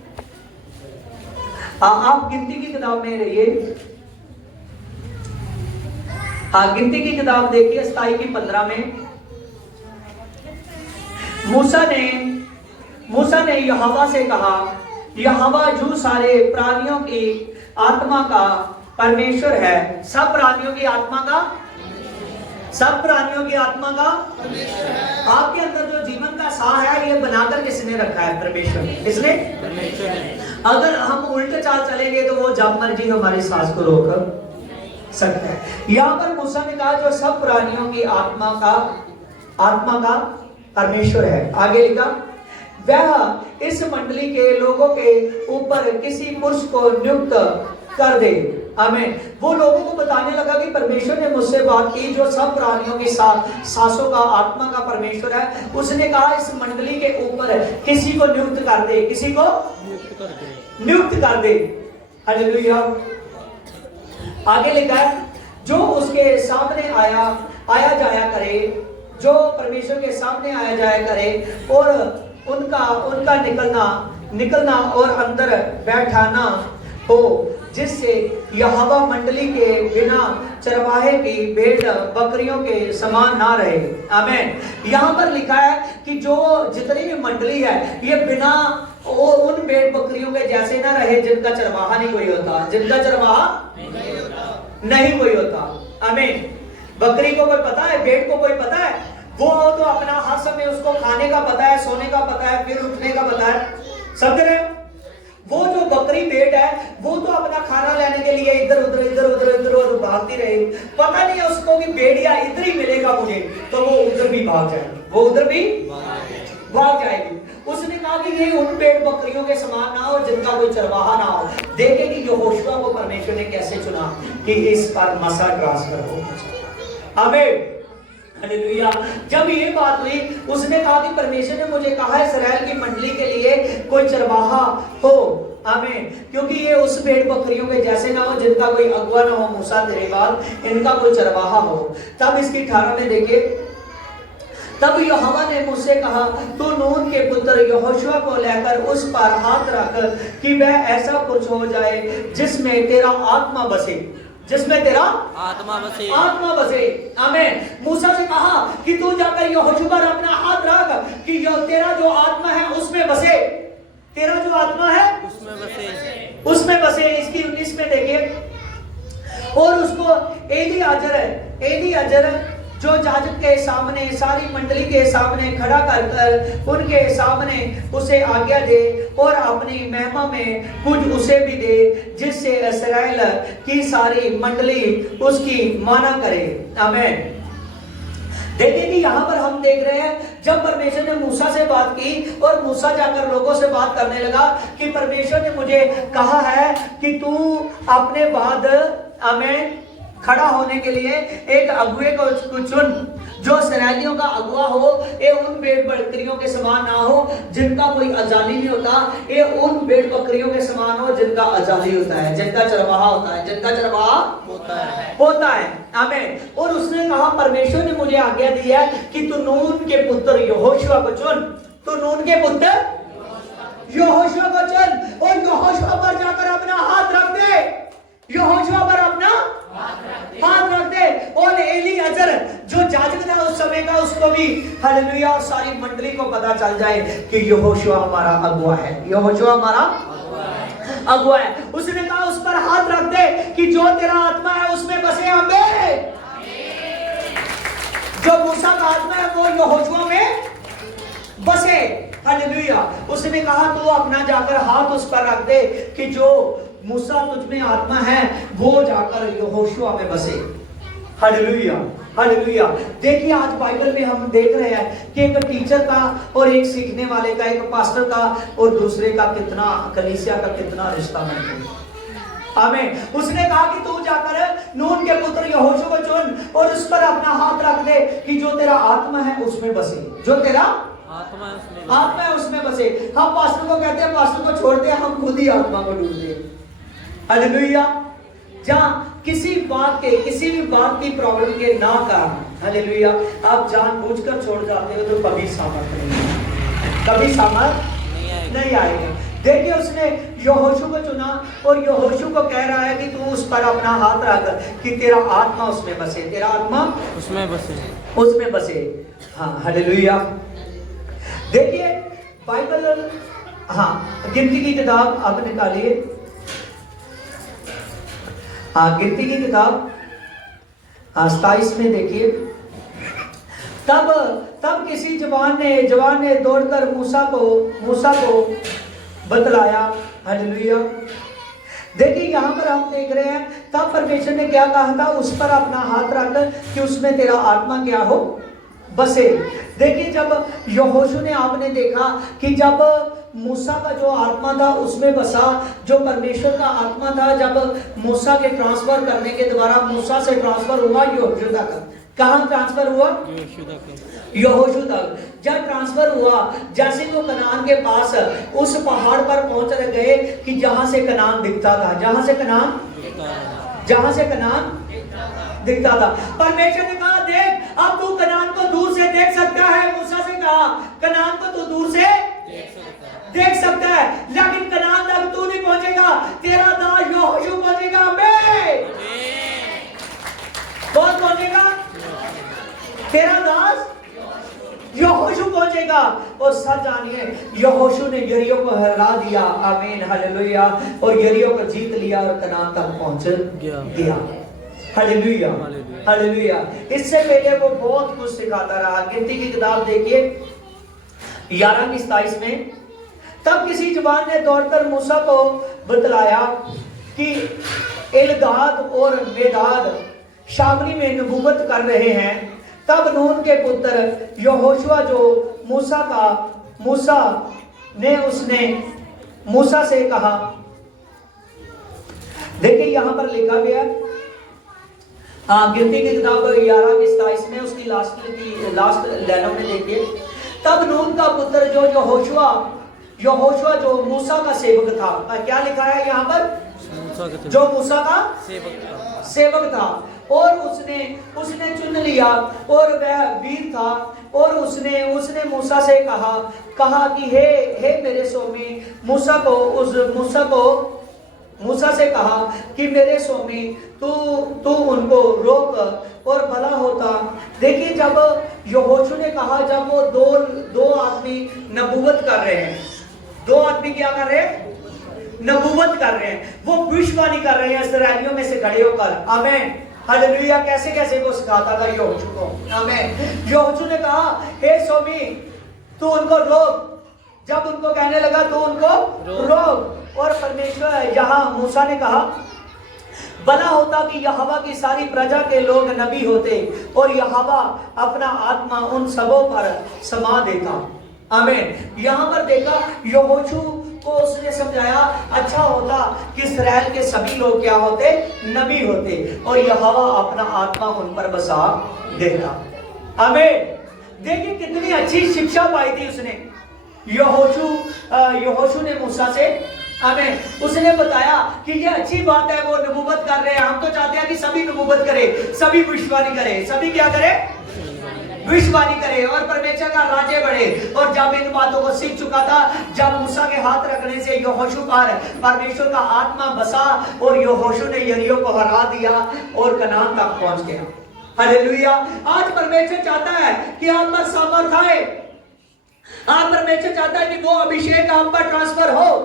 आप गिनती की किताब में रहिए। गिनती की किताब देखिए 27:15 में। मूसा ने यहोवा से कहा, यहोवा जो सारे प्राणियों की आत्मा का परमेश्वर है। सब प्राणियों की आत्मा का, सब प्राणियों की आत्मा का परमेश्वर है। आपके अंदर जो जीवन का साह है, ये बनाकर किसने रखा है? परमेश्वर। किसने? परमेश्वर ने। अगर हम उल्टे चाल चलेंगे तो वो जब मर्जी हमारी सांस को रोक सकता है। यहाँ पर मूसा ने कहा जो सब प्राणियों की आत्मा का परमेश्वर है। आगे लिखा, वह इस मंडली के लोगों के ऊपर किसी पुरुष को नियुक्त कर दे। आमीन। वो लोगों को बताने लगा कि परमेश्वर ने मुझसे बात की, जो सब प्राणियों की सांसों का, आत्मा का परमेश्वर है। उसने कहा इस मंडली के ऊपर किसी को नियुक्त कर दे, किसी को नियुक्त कर दे। हालेलुया। आगे लिखा है, जो उसके सामने आया जाया करे, जो परमेश्वर के सामने आया जाया करे, और उनका निकलना और अंदर बैठाना हो, जिससे यहोवा मंडली के बिना चरवाहे की भेड़ बकरियों के समान ना रहे। आमीन। यहाँ पर लिखा है कि जो जितनी भी मंडली है, ये बिना उन भेड़ बकरियों के जैसे ना रहे जिनका चरवाहा नहीं कोई होता, जिनका चरवाहा नहीं कोई होता। आमीन। बकरी को कोई पता है? भेड़ को कोई पता है? वो तो अपना हर समय उसको खाने का पता है, सोने का पता है, फिर उठने का पता है। समझ रहे हो? वो जो बकरी भेड़ है, वो तो अपना खाना लेने के लिए इधर उधर भागती रहे। पता नहीं है उसको कि भेड़िया इधर ही मिलेगा मुझे, तो वो उधर भी भाग जाएगी, वो उधर भी भाग जाएगी। उसने कहा कि ये उन भेड़ बकरियों के समान ना हो जिनका कोई चरवाहा ना हो। देखे कि यहोशुआ को परमेश्वर ने कैसे चुना कि इस पर मसा ट्रांसफर हो। आमीन। हालेलुया। जब ये बात हुई, उसने कहा कि परमेश्वर ने मुझे कहा है इस्राएल की मंडली के लिए कोई चरवाहा हो। आमीन। क्योंकि ये उस भेड़ बकरियों के जैसे ना हो जिनका कोई अगुआ ना हो। मूसा तेरे बाद इनका कोई चरवाहा हो। तब इसकी 18 में देखिए, तब यहोवा ने मुझसे कहा, तू नून के पुत्र यहोशुआ को लेकर उस पर हाथ रख कि वह ऐसा कुछ हो जाए जिसमें तेरा आत्मा बसे, जिसमें तेरा आत्मा बसे। आमीन। मूसा से कहा कि तू जाकर यहोशू पर अपना हाथ रख कि तेरा जो आत्मा है उसमें बसे, तेरा जो आत्मा है उसमें बसे। इसकी 19 में देखिए, और उसको एलीआजर जो जाजक के सामने, सारी मंडली के सामने खड़ा कर उनके सामने उसे आज्ञा दे, और अपनी महिमा में कुछ उसे भी दे, जिससे इस्राएल की सारी मंडली उसकी माना करे। आमीन। देखिए कि यहाँ पर हम देख रहे हैं, जब परमेश्वर ने मूसा से बात की और मूसा जाकर लोगों से बात करने लगा कि परमेश्वर ने मुझे कहा है कि तू अपने बाद हमें खड़ा होने के लिए एक अगुए को चुन, जो इस्राएलियों का अगुआ हो। ये उन भेड़ बकरियों के समान ना हो जिनका कोई अजाली नहीं होता, ये उन भेड़ बकरियों के समान हो जिनका अजाली होता है, जिनका चरवाहा होता है, जिनका चरवाहा होता है। आमीन। और उसने कहा, परमेश्वर ने मुझे आज्ञा दी है कि तू नून के पुत्र यहोशुआ को चुन, तू नून के पुत्र यहोशुआ को चुन, और यहोशुआ पर जाकर अपना हाथ रख दे, यहोशुआ पर अपना हाथ रख दे। और एलीआजर जो जाजक था उस समय का, उसको भी, हालेलुया, और सारी मंडली को पता चल जाए कि यहोशुआ हमारा अगुआ है, यहोशुआ हमारा अगुआ है। उसने कहा उस पर हाथ रख दे कि जो तेरा आत्मा है उसमें बसे। हमें जो मूसा का आत्मा है वो यहोशुआ में बसे। हालेलुया। उसने कहा तू अपना जाकर हाथ उस पर रख दे कि जो मूसा तुझ में आत्मा है वो जाकर यहोशुआ में बसे। हालेलुया। हालेलुया। देखिए आज बाइबल में हम देख रहे हैं कि एक टीचर का और एक सीखने वाले का, एक पास्टर का और दूसरे का कितना, कलीसिया का कितना रिश्ता है। आमीन। उसने कहा कि तू जाकर नून के पुत्र यहोशू को चुन और उस पर अपना हाथ रख दे कि जो तेरा आत्मा है उसमें बसे, जो तेरा आत्मा है उसमें बसे। हम पास्टर को कहते हैं पास्टर को छोड़ दे, हम खुद ही आत्मा को ढूंढते। हालेलुया। जहाँ किसी बात के, किसी भी बात की प्रॉब्लम के ना कारण, हालेलुया, आप जानबूझकर छोड़ जाते हो तो कभी सामर्थ नहीं, कभी सामर्थ नहीं आएगा। देखिए उसने यहोशू को चुना और यहोशू को कह रहा है कि तू उस पर अपना हाथ रख कि तेरा आत्मा उसमें बसे, तेरा आत्मा उसमें बसे, उसमें बसे। हाँ हालेलुया। देखिए बाइबल, हाँ गिनती की किताब आप निकालिए। हाँ गिनती की किताब 27 में देखिए। तब किसी जवान ने दौड़कर मूसा को बतलाया। हालेलुया। देखिए यहाँ पर हम देख रहे हैं तब परमेश्वर ने क्या कहा था, उस पर अपना हाथ रख कि उसमें तेरा आत्मा क्या हो, बसे। देखिए जब यहोशू ने, आपने देखा कि जब मूसा का जो आत्मा था उसमें बसा, जो परमेश्वर का आत्मा था, जब मूसा के ट्रांसफर करने के द्वारा मूसा से ट्रांसफर हुआ यहोशू तक। कहाँ ट्रांसफर हुआ? यहोशू तक। जब ट्रांसफर हुआ, जैसे वो कनान के पास उस पहाड़ पर पहुंच गए कि जहां से कनान दिखता था, जहां से कनान दिखता था। परमेश्वर ने कहा देख अब तू कनान को दूर से देख सकता है। मूसा से कहा कनान को तू दूर से देख सकता है, लेकिन कनान तक तू नहीं पहुंचेगा, तेरा दास यहोशू पहुंचेगा। कौन पहुंचेगा? तेरा दास यहोशू पहुंचेगा। और सच जानिए यहोशू ने यरीहो को हरा दिया। आमीन हालेलुया। और यरीहो को जीत लिया और कनान तक पहुंच गया। Hallelujah hallelujah. इससे पहले वो बहुत कुछ सिखाता रहा। गिनती की किताब देखिए 11 की 27 में। तब किसी जवान ने दौड़कर मूसा को बतलाया कि एलदाद और मेदाद शामरी में नबूवत कर रहे हैं। तब नून के पुत्र यहोशुआ जो उसने मूसा से कहा। देखिए यहां पर लिखा गया गिनती की किताब 11 की 27 में उसकी लास्ट लाइनों में देखिए। तब नून का पुत्र जो यहोशुआ जो मूसा का सेवक था, क्या लिखा है यहाँ पर? जो मूसा का सेवक था और उसने चुन लिया और वह वीर था। और उसने मूसा से कहा कि हे मेरे स्वामी, मूसा से कहा कि मेरे स्वामी तू उनको रोक और भला होता। देखिए जब यहोशू ने कहा, जब वो दो आदमी नबूवत कर रहे हैं, दो आदमी क्या कर रहे हैं? नबूवत कर रहे हैं। वो भविष्यवाणी कर रहे हैं इस्राएलियों में से खड़े होकर। आमीन हालेलुया। कैसे वो सिखाता था यहोशू को। आमीन। यहोशू ने कहा हे स्वामी तू उनको रोक। जब उनको कहने लगा तो उनको रोक। और परमेश्वर यहाँ मूसा ने कहा भला होता कि यहोवा की सारी प्रजा के लोग नबी होते और यहोवा अपना आत्मा उन सबों पर समा देता। आमीन। यहाँ पर देखा यहोशू को उसने समझाया अच्छा होता कि इस्राएल के सभी लोग क्या होते? नबी होते और यहोवा अपना आत्मा उन पर बसा देता। आमीन। देखिए कितनी अच्छी शिक्षा पाई थी उसने। यहोशू ने मूसा से, आमीन, उसने बताया कि ये अच्छी बात है वो नबूवत कर रहे हैं। हम तो चाहते हैं कि सभी नबूवत करें, सभी भविष्यवाणी करें, सभी क्या करें? भविष्यवाणी करे और परमेश्वर का राज्य बढ़े। और जब इन बातों को सीख चुका था, जब मूसा के हाथ रखने से यहोशू पर परमेश्वर का आत्मा बसा और यहोशू ने यरीहो को हरा दिया और कनान तक पहुंच गया। हालेलुया। आज परमेश्वर चाहता है कि आप पर सामर्थ आए। आप परमेश्वर चाहता है कि वो अभिषेक आप पर ट्रांसफर हो।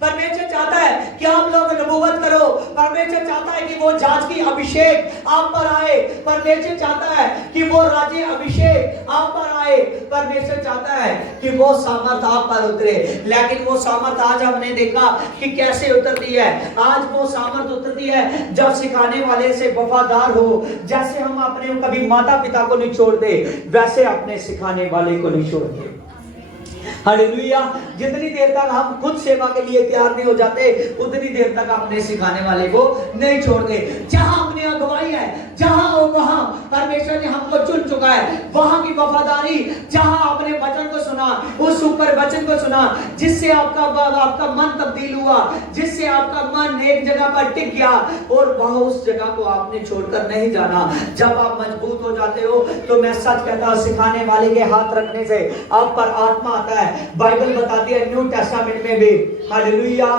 परमेश्वर चाहता है कि आप लोग नबूवत करो। परमेश्वर चाहता है कि वो जांच की अभिषेक आप पर आए। परमेश्वर चाहता है कि वो राज्य अभिषेक आप पर आए, परमेश्वर चाहता है कि वो सामर्थ आप पर उतरे। लेकिन वो सामर्थ आज हमने देखा कि कैसे उतरती है। आज वो सामर्थ उतरती है जब सिखाने वाले से वफादार हो। जैसे हम अपने कभी माता पिता को नहीं छोड़ते, वैसे अपने सिखाने वाले को नहीं छोड़ते। हालेलुया। जितनी देर तक हम खुद सेवा के लिए तैयार नहीं हो जाते, उतनी देर तक अपने सिखाने वाले को नहीं छोड़ते। जहां हमने अगुवाई है, जहां हो वहां परमेश्वर ने हमको चुन चुका है, वहां की वफादारी, जहां आपने वचन को सुना, उस ऊपर वचन को सुना, जिससे आपका मन तब्दील हुआ, जिससे आपका मन एक जगह पर टिक गया, और वहां उस जगह को आपने छोड़कर नहीं जाना। जब आप मजबूत हो जाते हो तो मैं सच कहता हूं, सिखाने वाले के हाथ रखने से आप पर आत्मा आता है। बाइबल बताती है न्यू टेस्टामेंट में भी, हालेलुया,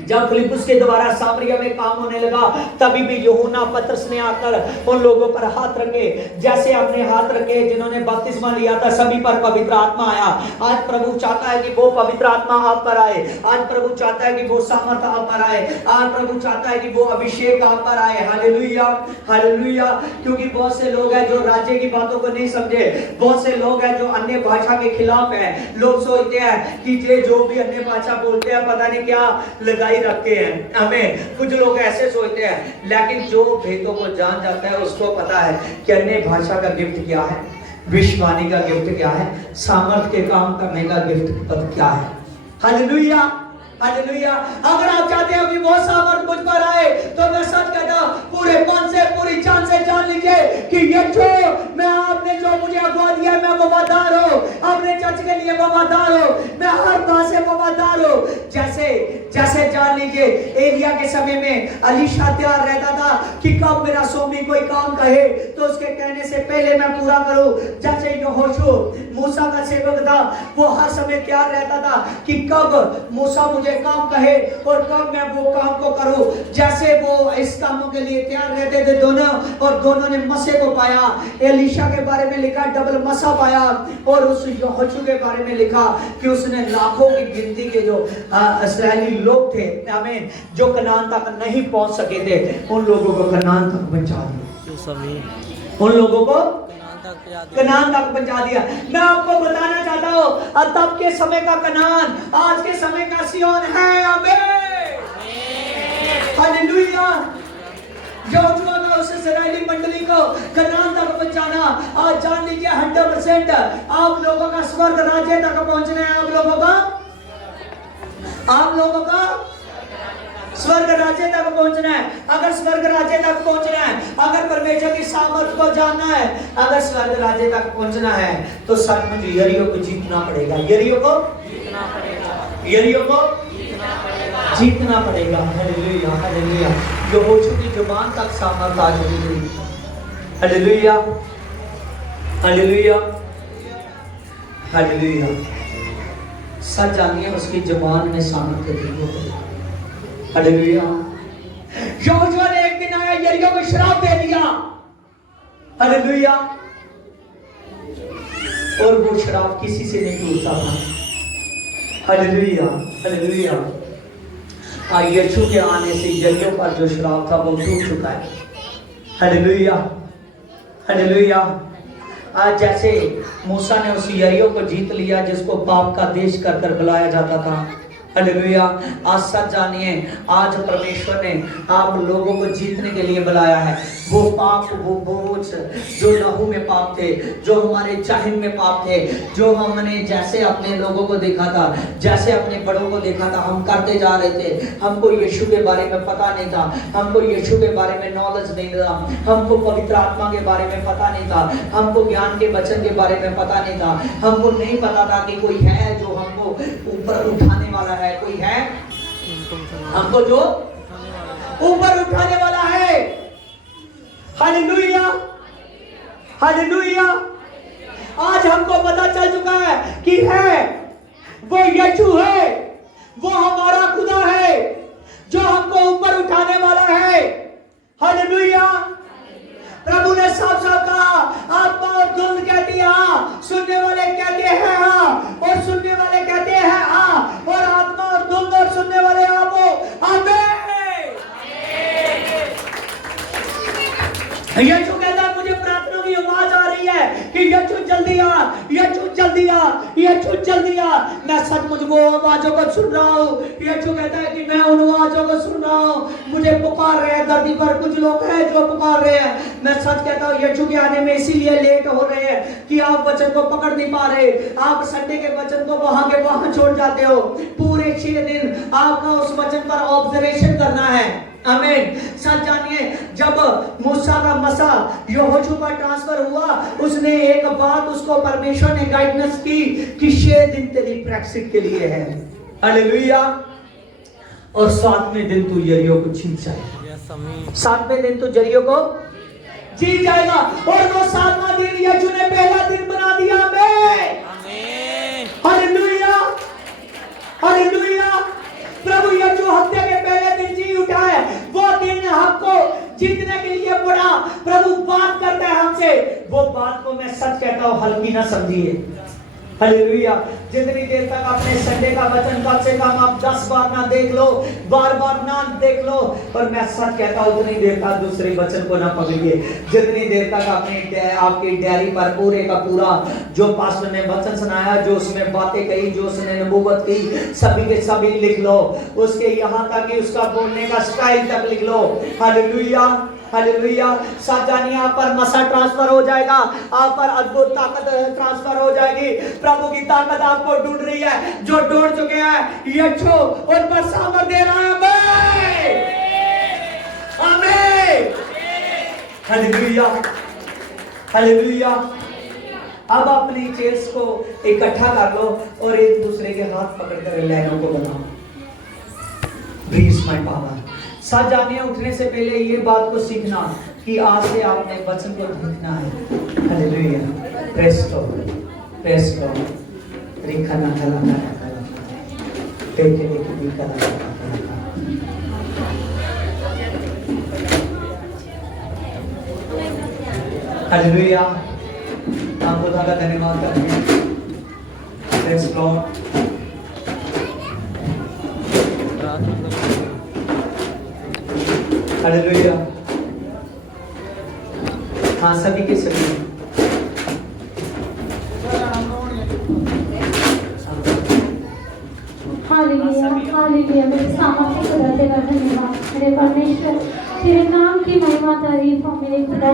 जब फिलिप्पुस के द्वारा सामरिया में काम होने लगा, तभी भी यूहन्ना पतरस ने आकर उन लोगों पर हाथ रखे, जैसे अपने हाथ रखे जिन्होंने बपतिस्मा लिया था, सभी पर पवित्र आत्मा आया। आज प्रभु चाहता है कि वो पवित्र आत्मा आप पर आए। आज प्रभु चाहता है कि वो सामर्थ आप पर आए। आज प्रभु चाहता है कि वो अभिषेक आप पर आए। Hallelujah, hallelujah. क्योंकि बहुत से लोग हैं जो राज्य की बातों को नहीं समझे, बहुत से लोग हैं जो अन्य भाषा के खिलाफ है। लोग सोचते हैं कि ये जो भी अन्य भाषा बोलते हैं पता नहीं क्या लगा रखते हैं हमें। कुछ लोग ऐसे सोचते हैं, लेकिन जो भेदों को जान जाता है उसको पता है कि अन्य भाषा का गिफ्ट क्या है, विश्वानी का गिफ्ट क्या है, सामर्थ के काम करने का गिफ्ट क्या है। Hallelujah, hallelujah. अगर आप चाहते हो कि वो सामर्थ मुझ पर आए, तो मैं सच कहता हूं, पूरे मन से पूरी जान से जान लीजिए कि ये जो मैं आपने जो मुझे अगवा दिया, मैं वफादार हूं, अपने चर्च के लिए वफादार हूं, मैं हर बात से वफादार हूं। जैसे जान लीजिए एलिया के समय में अलीशा तैयार रहता था कि कब मेरा स्वामी कोई काम कहे तो उसके कहने से पहले मैं पूरा करूं। जैसे यहोशू मूसा का सेवक था, वो हर समय तैयार रहता था कि कब मूसा मुझे काम कहे और कब मैं वो काम को करूं। जैसे वो इस कामों के लिए तैयार रहते थे दोनों, और दोनों ने मसे को पाया। एलीशा के बारे में लिखा डबल मसा पाया, और उस यहोशू के बारे में लिखा कि उसने लाखों की गिनती के जो इस्राएली लोग थे, आमीन, जो कनान तक नहीं पहुंच सके थे, उन लोगों को कनान तक पहुंचा दिया। उन लोगों को कनान तक पहुंचा दिया। मैं आपको बताना चाहता हूं, तब के समय का कनान आज के समय का सिय्योन है। आमीन, हालेलुया। यहोशू का उस इस्राएली मंडली को कनान तक पहुंचाना, आज जान लीजिए 100% आप लोगों का स्वर्ग राज्य तक पहुंचना है। आप लोगों का स्वर्ग राज्य तक पहुंचना है। अगर स्वर्ग राज्य तक पहुंचना है, अगर परमेश्वर की सामर्थ को जानना है, अगर स्वर्ग राज्य तक पहुंचना है, तो सचमुच यरीहो को जीतना पड़ेगा। यरीहो को जीतना पड़ेगा। यरीहो को जीतना पड़ेगा। Hallelujah, hallelujah. यहोशू की जुबान तक सामर्थ आ चुकी थी। Hallelujah, hallelujah, hallelujah. सच जानिए उसकी जुबान में सामर्थ्य थी। हालेलुया। यहोशू ने एक दिन आया, यरीहो को श्राप दे दिया। हालेलुया। और वो श्राप किसी से नहीं टूटता था। Hallelujah, hallelujah. यीशु के आने से यरीहो पर जो श्राप था वो टूट चुका है। Hallelujah, hallelujah. आज जैसे मूसा ने उस यरीहो को जीत लिया जिसको पाप का देश कर कर बुलाया जाता था। हालेलुया। आज सच जानिए, आज परमेश्वर ने आप लोगों को जीतने के लिए बुलाया है। वो पाप, वो बोझ जो लहू में पाप थे, जो हमारे जाहिम में पाप थे, जो हमने जैसे अपने लोगों को देखा था, जैसे अपने बड़ों को देखा था, हम करते जा रहे थे। हमको यीशु के बारे में पता नहीं था, हमको यीशु के बारे में नॉलेज नहीं था, हमको पवित्र आत्मा के बारे में पता नहीं था, हमको ज्ञान के वचन के बारे में पता नहीं था, हमको नहीं पता था कि कोई है जो हमको ऊपर उठाने वाला है, कोई है हमको जो ऊपर उठाने वाला है। Hallelujah, hallelujah. आज हमको पता चल चुका है कि है वो यीशु है, वो हमारा खुदा है जो हमको ऊपर उठाने वाला है। हालेलुया। प्रभु ने साफ साफ कहा, आत्मा और धुंध कहती है हाँ, सुनने वाले कहते हैं हाँ, और सुनने वाले कहते हैं हाँ, और आत्मा और धुंध और सुनने वाले आप हो। आमीन। यीशु कहता है, मुझे प्रार्थना की आवाज आ रही है कि यीशु यीशु चल दिया। मैं सचमुच वो आवाजों को सुन रहा हूँ। यीशु कहता है कि मैं उन आवाजों को सुन रहा हूँ, मुझे पुकार रहे हैं। धरती पर कुछ लोग हैं जो पुकार रहे हैं। मैं सच कहता हूँ, यीशु के आने में इसीलिए लेट हो रहे हैं कि आप वचन को पकड़ नहीं पा रहे। आप संडे के वचन को वहां के वहां छोड़ जाते हो। पूरे 6 दिन आपका उस वचन पर ऑब्जर्वेशन करना है। आमीन। सच जानिए, जब मूसा का मसा यहोशू पर ट्रांसफर हुआ, उसने एक बात उसको परमेश्वर ने गाइडेंस की कि 6 दिन तेरी प्रैक्टिस के लिए है। हालेलुया। और 7वें दिन तू यरीहो को जीत जाएगा। 7वें दिन तू यरीहो को जीत जाएगा। और वो 7वां दिन यीशु ने पहला दिन बना दिया। Hallelujah, hallelujah. प्रभु यीशु हफ्ते के पहले दिन जी उठा है। वो दिन हमको जीतने के लिए बड़ा प्रभु बात करता है हमसे। वो बात को मैं सच कहता हूं, हल्की ना समझिए। हालेलुया। जितनी देर तक अपने संडे का वचन कम से कम आप 10 बार ना देख लो, बार-बार ना देख लो, और मैं सच कहता हूं उतनी देर तक दूसरे वचन को ना पकड़िए। जितनी देर तक आपकी डायरी पर पूरे का पूरा जो पास्टर ने वचन सुनाया, जो उसमें बातें कही, जो उसने नबूवत की, सभी के सभी लिख लो। उसके यहाँ तक कि उसका बोलने का स्टाइल तक लिख लो। Hallelujah, hallelujah. साजानी आप पर मसा ट्रांसफर हो जाएगा। आप पर अद्भुत ताकत ट्रांसफर हो जाएगी। प्रभु की ताकत आपको ढूंढ रही है। जो ढूंढ चुके हैं यीशु उन पर सामर्थ दे रहा है। आमीन, हालेलुया, हालेलुया। अब अपनी चेयर्स को इकट्ठा कर लो और एक दूसरे के हाथ पकड़कर लाइनों को बनाओ। Breathe my power. साथ जाने उठने से पहले ये बात को सीखना कि आज से आपने वचन को देखना है। हालेलुया। प्रेस्टो प्रेस्टो रिखना कला कला टेके की कला। हालेलुया। हम खुदा का धन्यवाद करते हैं। Praise Lord. हालेलुया। हाँ, सभी के सभी। Hallelujah, hallelujah. मेरे सामर्थ्य खुदा तेरा धन्यवाद। मेरे परमेश्वर तेरे नाम की महिमा तारीफ हो। मेरे खुदा